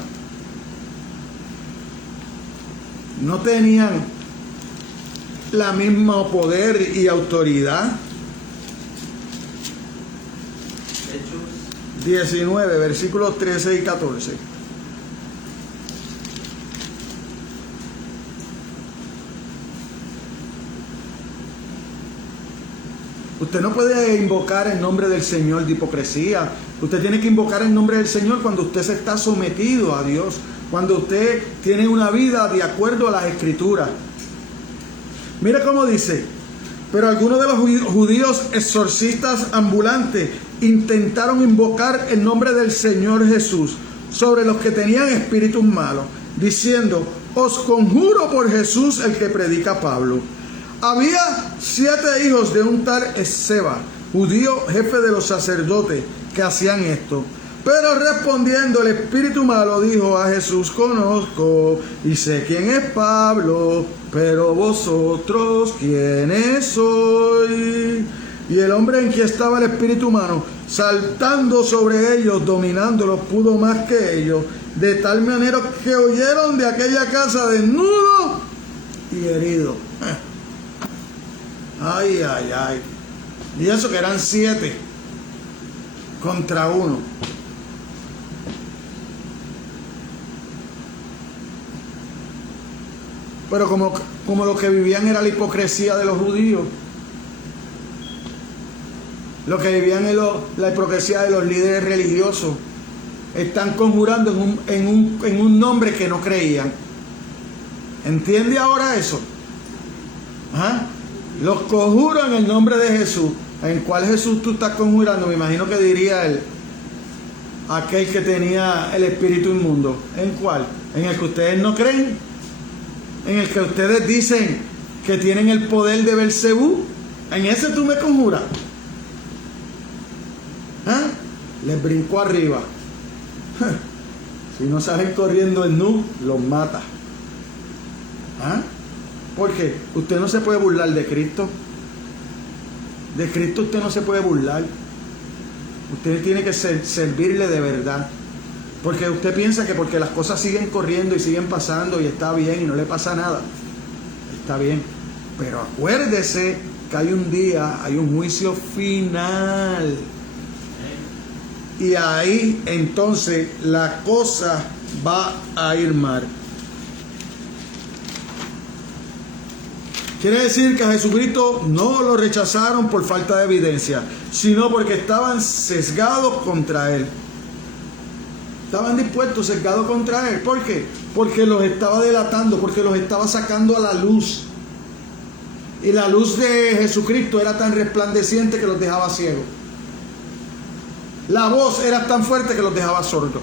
No tenían la misma poder y autoridad. 19, versículos 13 y 14. Usted no puede invocar el nombre del Señor de hipocresía. Usted tiene que invocar el nombre del Señor cuando usted se está sometido a Dios, cuando usted tiene una vida de acuerdo a las Escrituras. Mira cómo dice: pero algunos de los judíos exorcistas ambulantes intentaron invocar el nombre del Señor Jesús, sobre los que tenían espíritus malos, diciendo: os conjuro por Jesús el que predica Pablo. Había 7 hijos de un tal Esceva, judío, jefe de los sacerdotes, que hacían esto. Pero respondiendo el espíritu malo dijo a Jesús: conozco y sé quién es Pablo, pero vosotros, ¿quiénes sois? Y el hombre en quien estaba el espíritu malo, saltando sobre ellos, dominándolos, pudo más que ellos, de tal manera que huyeron de aquella casa desnudos y heridos. Ay, ay, ay. Y eso que eran 7 contra 1. Pero como lo que vivían era la hipocresía de los judíos. Lo que vivían es la hipocresía de los líderes religiosos. Están conjurando en un nombre que no creían. ¿Entiende ahora eso? ¿Ah? Los conjuro en el nombre de Jesús. ¿En cuál Jesús tú estás conjurando? Me imagino que diría aquel que tenía el espíritu inmundo. ¿En cuál? ¿En el que ustedes no creen? ¿En el que ustedes dicen que tienen el poder de Belcebú? ¿En ese tú me conjuras? ¿Ah? Les brincó arriba. Si no salen corriendo en nu, los mata. ¿Ah? Porque usted no se puede burlar de Cristo. De Cristo usted no se puede burlar. Usted tiene que servirle de verdad. Porque usted piensa que porque las cosas siguen corriendo y siguen pasando y está bien y no le pasa nada. Está bien. Pero acuérdese que hay un día, hay un juicio final. Y ahí entonces la cosa va a ir mal. Quiere decir que a Jesucristo no lo rechazaron por falta de evidencia, sino porque estaban sesgados contra Él. Estaban dispuestos, sesgados contra Él. ¿Por qué? Porque los estaba delatando, porque los estaba sacando a la luz. Y la luz de Jesucristo era tan resplandeciente que los dejaba ciegos. La voz era tan fuerte que los dejaba sordos.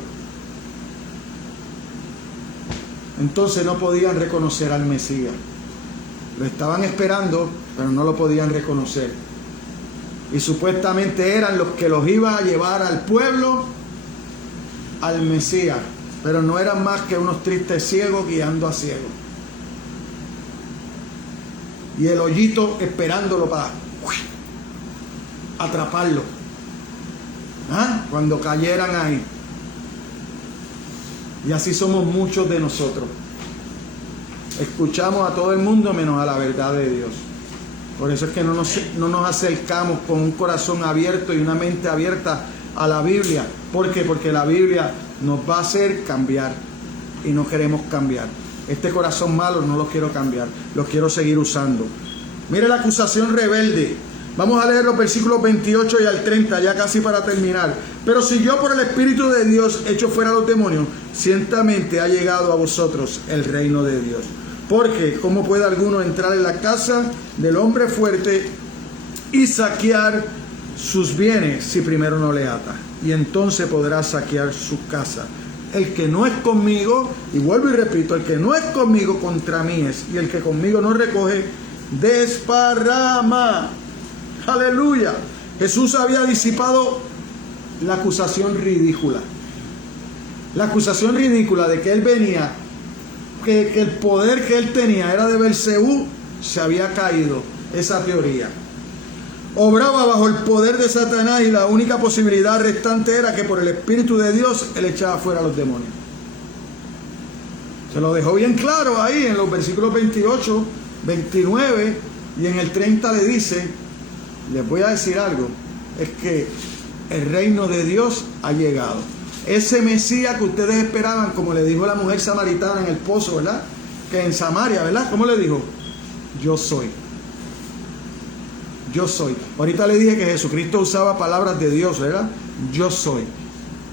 Entonces no podían reconocer al Mesías. Lo estaban esperando, pero no lo podían reconocer. Y supuestamente eran los que los iba a llevar al pueblo, al Mesías. Pero no eran más que unos tristes ciegos guiando a ciegos. Y el hoyito esperándolo para atraparlo. ¿Ah? Cuando cayeran ahí. Y así somos muchos de nosotros. Escuchamos a todo el mundo menos a la verdad de Dios. Por eso es que no nos acercamos con un corazón abierto y una mente abierta a la Biblia. ¿Por qué? Porque la Biblia nos va a hacer cambiar y no queremos cambiar. Este corazón malo no lo quiero cambiar, lo quiero seguir usando. Mire la acusación rebelde. Vamos a leer los versículos 28 y al 30, ya casi para terminar. Pero si yo por el Espíritu de Dios echo fuera a los demonios, ciertamente ha llegado a vosotros el reino de Dios. Porque ¿cómo puede alguno entrar en la casa del hombre fuerte y saquear sus bienes si primero no le ata? Y entonces podrá saquear su casa. El que no es conmigo, y vuelvo y repito, el que no es conmigo contra mí es, y el que conmigo no recoge, desparrama. Aleluya. Jesús había disipado la acusación ridícula. La acusación ridícula de que él venía, que el poder que él tenía era de Belcebú, se había caído esa teoría. Obraba bajo el poder de Satanás y la única posibilidad restante era que por el Espíritu de Dios él echaba fuera a los demonios. Se lo dejó bien claro ahí en los versículos 28, 29 y en el 30 le dice, les voy a decir algo, es que el reino de Dios ha llegado. Ese Mesías que ustedes esperaban, como le dijo la mujer samaritana en el pozo, ¿verdad? Que en Samaria, ¿verdad? ¿Cómo le dijo? Yo soy. Yo soy. Ahorita le dije que Jesucristo usaba palabras de Dios, ¿verdad? Yo soy.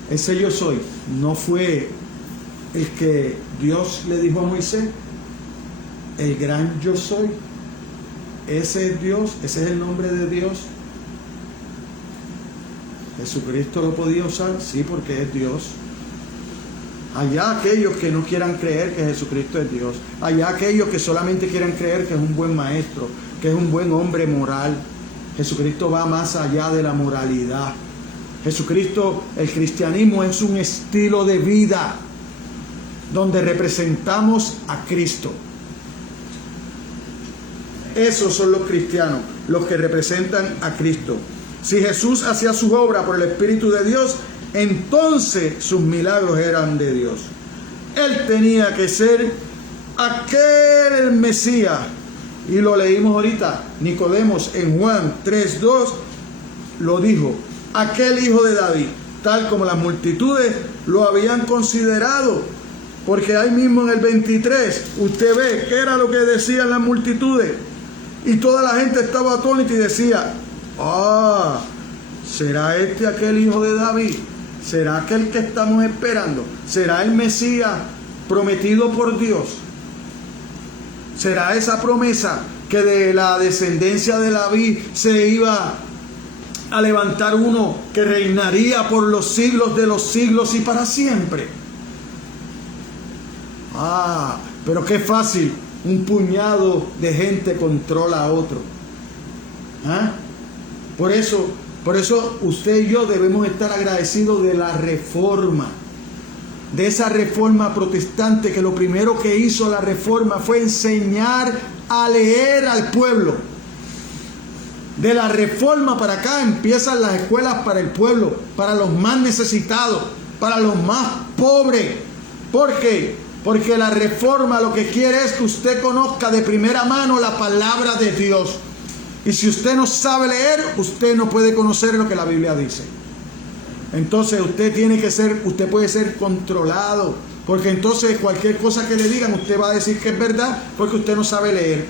Ese yo soy no fue el que Dios le dijo a Moisés. El gran yo soy. Ese es Dios, ese es el nombre de Dios. ¿Jesucristo lo podía usar? Sí, porque es Dios. Allá aquellos que no quieran creer que Jesucristo es Dios. Allá aquellos que solamente quieran creer que es un buen maestro, que es un buen hombre moral. Jesucristo va más allá de la moralidad. Jesucristo, el cristianismo es un estilo de vida donde representamos a Cristo. Esos son los cristianos, los que representan a Cristo. Si Jesús hacía su obra por el Espíritu de Dios, entonces sus milagros eran de Dios. Él tenía que ser aquel Mesías. Y lo leímos ahorita. Nicodemos en Juan 3:2 lo dijo. Aquel hijo de David, tal como las multitudes lo habían considerado. Porque ahí mismo en el 23, usted ve qué era lo que decían las multitudes. Y toda la gente estaba atónita y decía, ¿será este aquel hijo de David? ¿Será aquel que estamos esperando? ¿Será el Mesías prometido por Dios? ¿Será esa promesa que de la descendencia de David se iba a levantar uno que reinaría por los siglos de los siglos y para siempre? Pero qué fácil, un puñado de gente controla a otro. Por eso usted y yo debemos estar agradecidos de la reforma, de esa reforma protestante, que lo primero que hizo la reforma fue enseñar a leer al pueblo. De la reforma para acá empiezan las escuelas para el pueblo, para los más necesitados, para los más pobres. ¿Por qué? Porque la reforma lo que quiere es que usted conozca de primera mano la palabra de Dios. Y si usted no sabe leer, usted no puede conocer lo que la Biblia dice. Entonces usted puede ser controlado. Porque entonces cualquier cosa que le digan, usted va a decir que es verdad porque usted no sabe leer.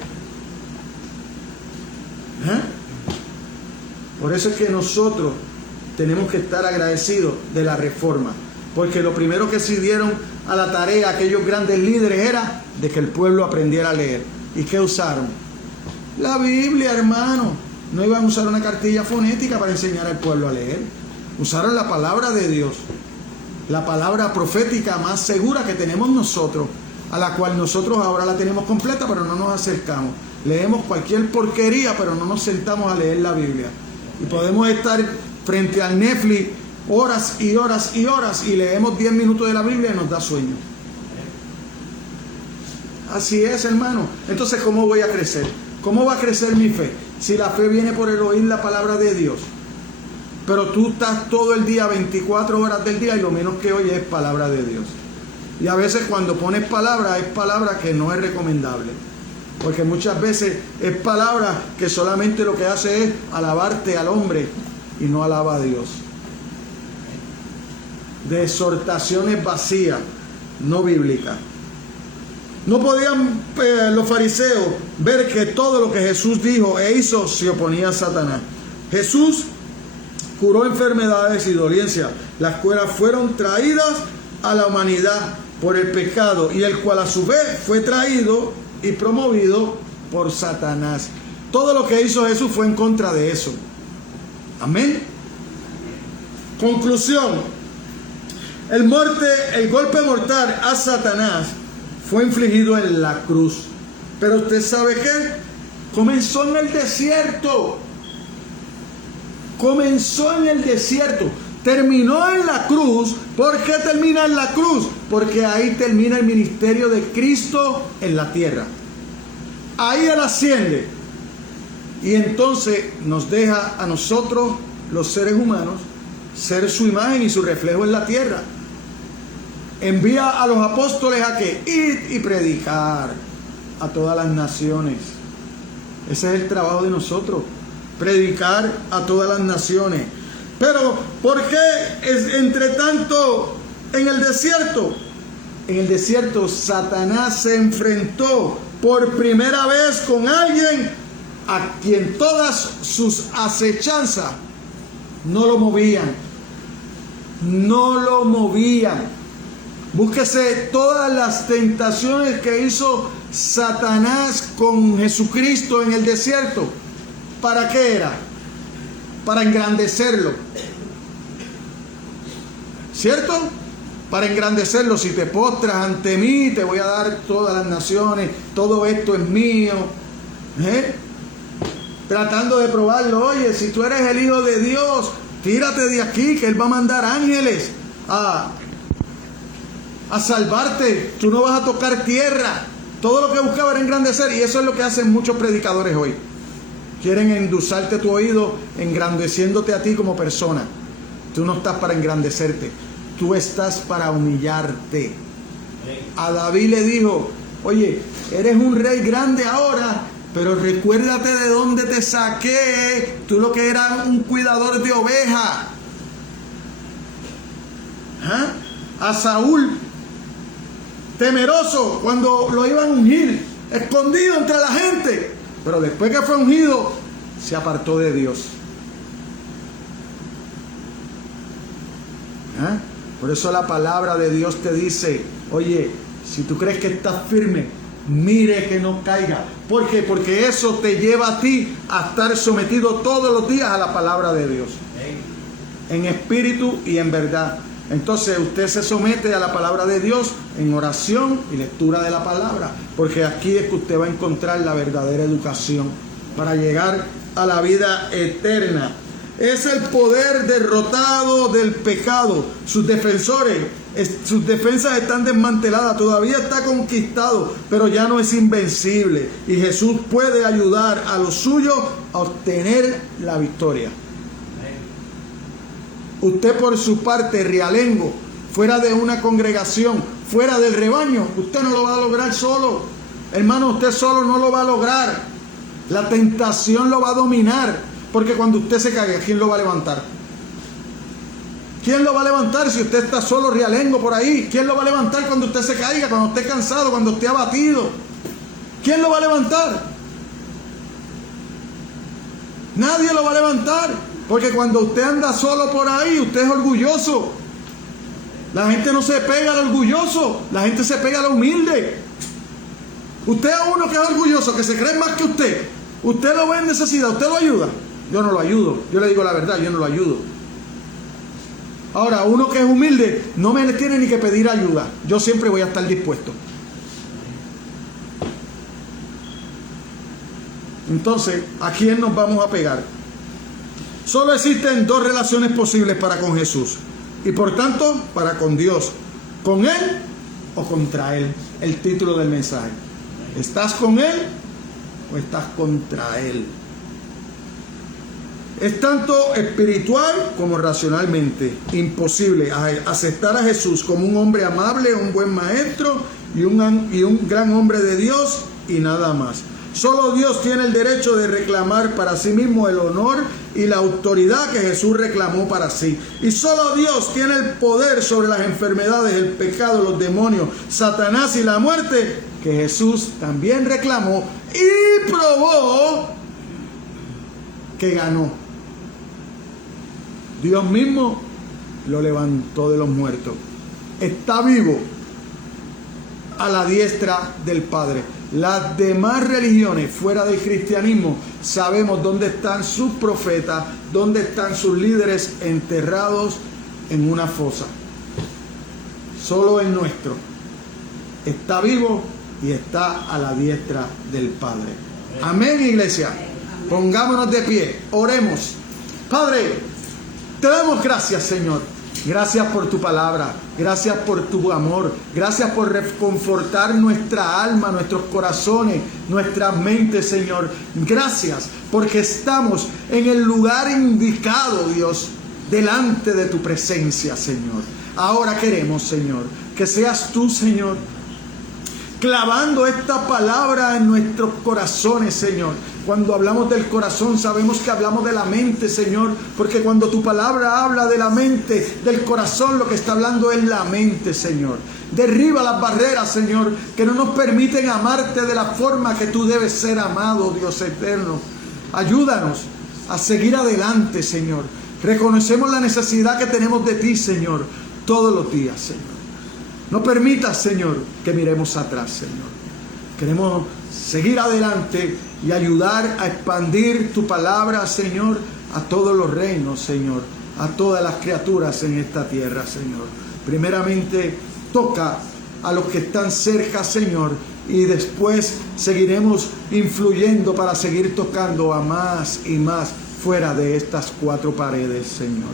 Por eso es que nosotros tenemos que estar agradecidos de la reforma. Porque lo primero que se dieron a la tarea aquellos grandes líderes era de que el pueblo aprendiera a leer. ¿Y qué usaron? La Biblia, hermano. No iban a usar una cartilla fonética para enseñar al pueblo a leer. Usaron la palabra de Dios. La palabra profética más segura que tenemos nosotros, a la cual nosotros ahora la tenemos completa, pero no nos acercamos. Leemos cualquier porquería, pero no nos sentamos a leer la Biblia. Y podemos estar frente al Netflix horas y horas y horas y leemos 10 minutos de la Biblia y nos da sueño. Así es, hermano. Entonces, ¿cómo voy a crecer? ¿Cómo va a crecer mi fe? Si la fe viene por el oír la palabra de Dios. Pero tú estás todo el día, 24 horas del día, y lo menos que oyes es palabra de Dios. Y a veces cuando pones palabra, es palabra que no es recomendable. Porque muchas veces es palabra que solamente lo que hace es alabarte al hombre y no alaba a Dios. De exhortaciones vacías, no bíblicas. No podían los fariseos ver que todo lo que Jesús dijo e hizo se oponía a Satanás. Jesús curó enfermedades y dolencias, las cuales fueron traídas a la humanidad por el pecado, y el cual a su vez fue traído y promovido por Satanás. Todo lo que hizo Jesús fue en contra de eso. Amén. Conclusión. El golpe mortal a Satanás fue infligido en la cruz. Pero usted sabe qué, comenzó en el desierto. Comenzó en el desierto. Terminó en la cruz. ¿Por qué termina en la cruz? Porque ahí termina el ministerio de Cristo en la tierra. Ahí Él asciende. Y entonces nos deja a nosotros, los seres humanos, ser su imagen y su reflejo en la tierra. Envía a los apóstoles a que ir y predicar a todas las naciones. Ese es el trabajo de nosotros. Predicar a todas las naciones. Pero ¿por qué entre tanto en el desierto? En el desierto Satanás se enfrentó por primera vez con alguien a quien todas sus acechanzas no lo movían. No lo movían. Búsquese todas las tentaciones que hizo Satanás con Jesucristo en el desierto. ¿Para qué era? Para engrandecerlo. ¿Cierto? para engrandecerlo. Si te postras ante mí, te voy a dar todas las naciones, todo esto es mío. Tratando de probarlo. Oye, si tú eres el Hijo de Dios, tírate de aquí, que Él va a mandar ángeles a salvarte. Tú no vas a tocar tierra. Todo lo que buscaba era engrandecer, y eso es lo que hacen muchos predicadores hoy. Quieren endulzarte tu oído, engrandeciéndote a ti como persona. Tú no estás para engrandecerte, tú estás para humillarte. A David le dijo: oye, eres un rey grande ahora, pero recuérdate de dónde te saqué. Tú lo que eras un cuidador de ovejas. A Saúl, temeroso cuando lo iban a ungir, escondido entre la gente, pero después que fue ungido, se apartó de Dios. Por eso la palabra de Dios te dice: oye, si tú crees que estás firme, mire que no caiga. ¿Por qué? Porque eso te lleva a ti a estar sometido todos los días a la palabra de Dios, en espíritu y en verdad. Entonces usted se somete a la palabra de Dios en oración y lectura de la palabra, porque aquí es que usted va a encontrar la verdadera educación para llegar a la vida eterna. Es el poder derrotado del pecado. Sus defensores, sus defensas están desmanteladas. Todavía está conquistado, pero ya no es invencible. Y Jesús puede ayudar a los suyos a obtener la victoria. Usted, por su parte, realengo, fuera de una congregación, fuera del rebaño, usted no lo va a lograr solo. Hermano, usted solo no lo va a lograr. La tentación lo va a dominar, porque cuando usted se caiga, ¿quién lo va a levantar? ¿Quién lo va a levantar si usted está solo realengo por ahí? ¿Quién lo va a levantar cuando usted se caiga, cuando esté cansado, cuando esté abatido? ¿Quién lo va a levantar? Nadie lo va a levantar. Porque cuando usted anda solo por ahí, usted es orgulloso. La gente no se pega al orgulloso, la gente se pega al humilde. Usted a uno que es orgulloso, que se cree más que usted lo ve en necesidad, ¿usted lo ayuda? Yo no lo ayudo, yo le digo la verdad, yo no lo ayudo. Ahora, uno que es humilde, no me tiene ni que pedir ayuda, yo siempre voy a estar dispuesto. Entonces, ¿a quién nos vamos a pegar? Solo existen dos relaciones posibles para con Jesús, y por tanto para con Dios: con Él o contra Él. El título del mensaje: ¿estás con Él o estás contra Él? Es tanto espiritual como racionalmente imposible aceptar a Jesús como un hombre amable, un buen maestro y un gran hombre de Dios, y nada más. Solo Dios tiene el derecho de reclamar para sí mismo el honor y la autoridad que Jesús reclamó para sí. Y solo Dios tiene el poder sobre las enfermedades, el pecado, los demonios, Satanás y la muerte, que Jesús también reclamó y probó que ganó. Dios mismo lo levantó de los muertos. Está vivo a la diestra del Padre. Las demás religiones fuera del cristianismo, sabemos dónde están sus profetas, dónde están sus líderes enterrados en una fosa. Solo el nuestro está vivo y está a la diestra del Padre. Amén, iglesia. Pongámonos de pie, oremos. Padre, te damos gracias, Señor. Gracias por tu palabra, gracias por tu amor, gracias por reconfortar nuestra alma, nuestros corazones, nuestras mentes, Señor. Gracias porque estamos en el lugar indicado, Dios, delante de tu presencia, Señor. Ahora queremos, Señor, que seas tú, Señor, clavando esta palabra en nuestros corazones, Señor. Cuando hablamos del corazón, sabemos que hablamos de la mente, Señor, porque cuando tu palabra habla de la mente, del corazón, lo que está hablando es la mente, Señor. Derriba las barreras, Señor, que no nos permiten amarte de la forma que tú debes ser amado, Dios eterno. Ayúdanos a seguir adelante, Señor. Reconocemos la necesidad que tenemos de ti, Señor, todos los días, Señor. No permitas, Señor, que miremos atrás, Señor. Queremos seguir adelante y ayudar a expandir tu palabra, Señor, a todos los reinos, Señor, a todas las criaturas en esta tierra, Señor. Primeramente, toca a los que están cerca, Señor, y después seguiremos influyendo para seguir tocando a más y más fuera de estas 4 paredes, Señor.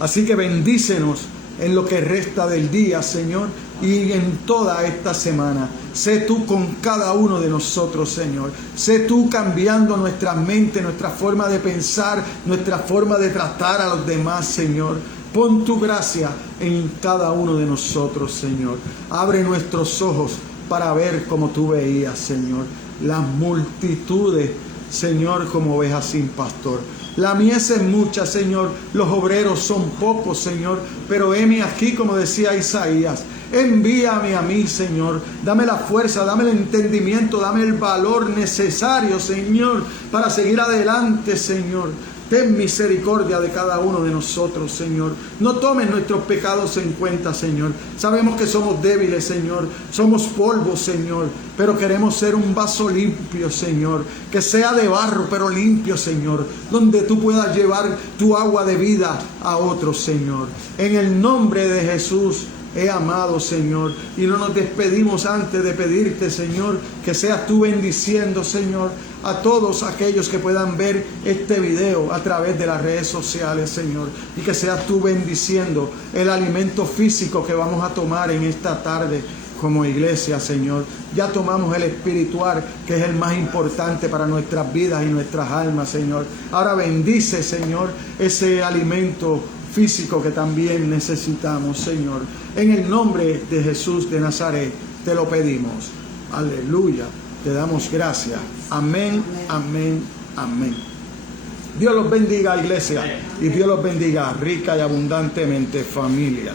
Así que bendícenos en lo que resta del día, Señor, y en toda esta semana. Sé tú con cada uno de nosotros, Señor. Sé tú cambiando nuestra mente, nuestra forma de pensar, nuestra forma de tratar a los demás, Señor. Pon tu gracia en cada uno de nosotros, Señor. Abre nuestros ojos para ver como tú veías, Señor. Las multitudes, Señor, como ovejas sin pastor. La mies es mucha, Señor. Los obreros son pocos, Señor. Pero heme aquí, como decía Isaías. Envíame a mí, Señor. Dame la fuerza, dame el entendimiento, dame el valor necesario, Señor, para seguir adelante, Señor. Ten misericordia de cada uno de nosotros, Señor. No tomes nuestros pecados en cuenta, Señor. Sabemos que somos débiles, Señor. Somos polvo, Señor. Pero queremos ser un vaso limpio, Señor. Que sea de barro, pero limpio, Señor. Donde tú puedas llevar tu agua de vida a otros, Señor. En el nombre de Jesús he amado, Señor, y no nos despedimos antes de pedirte, Señor, que seas tú bendiciendo, Señor, a todos aquellos que puedan ver este video a través de las redes sociales, Señor, y que seas tú bendiciendo el alimento físico que vamos a tomar en esta tarde como iglesia, Señor. Ya tomamos el espiritual, que es el más importante para nuestras vidas y nuestras almas, Señor. Ahora bendice, Señor, ese alimento físico que también necesitamos, Señor. En el nombre de Jesús de Nazaret te lo pedimos. Aleluya. Te damos gracias. Amén, amén, amén. Dios los bendiga, iglesia. Y Dios los bendiga rica y abundantemente, familia.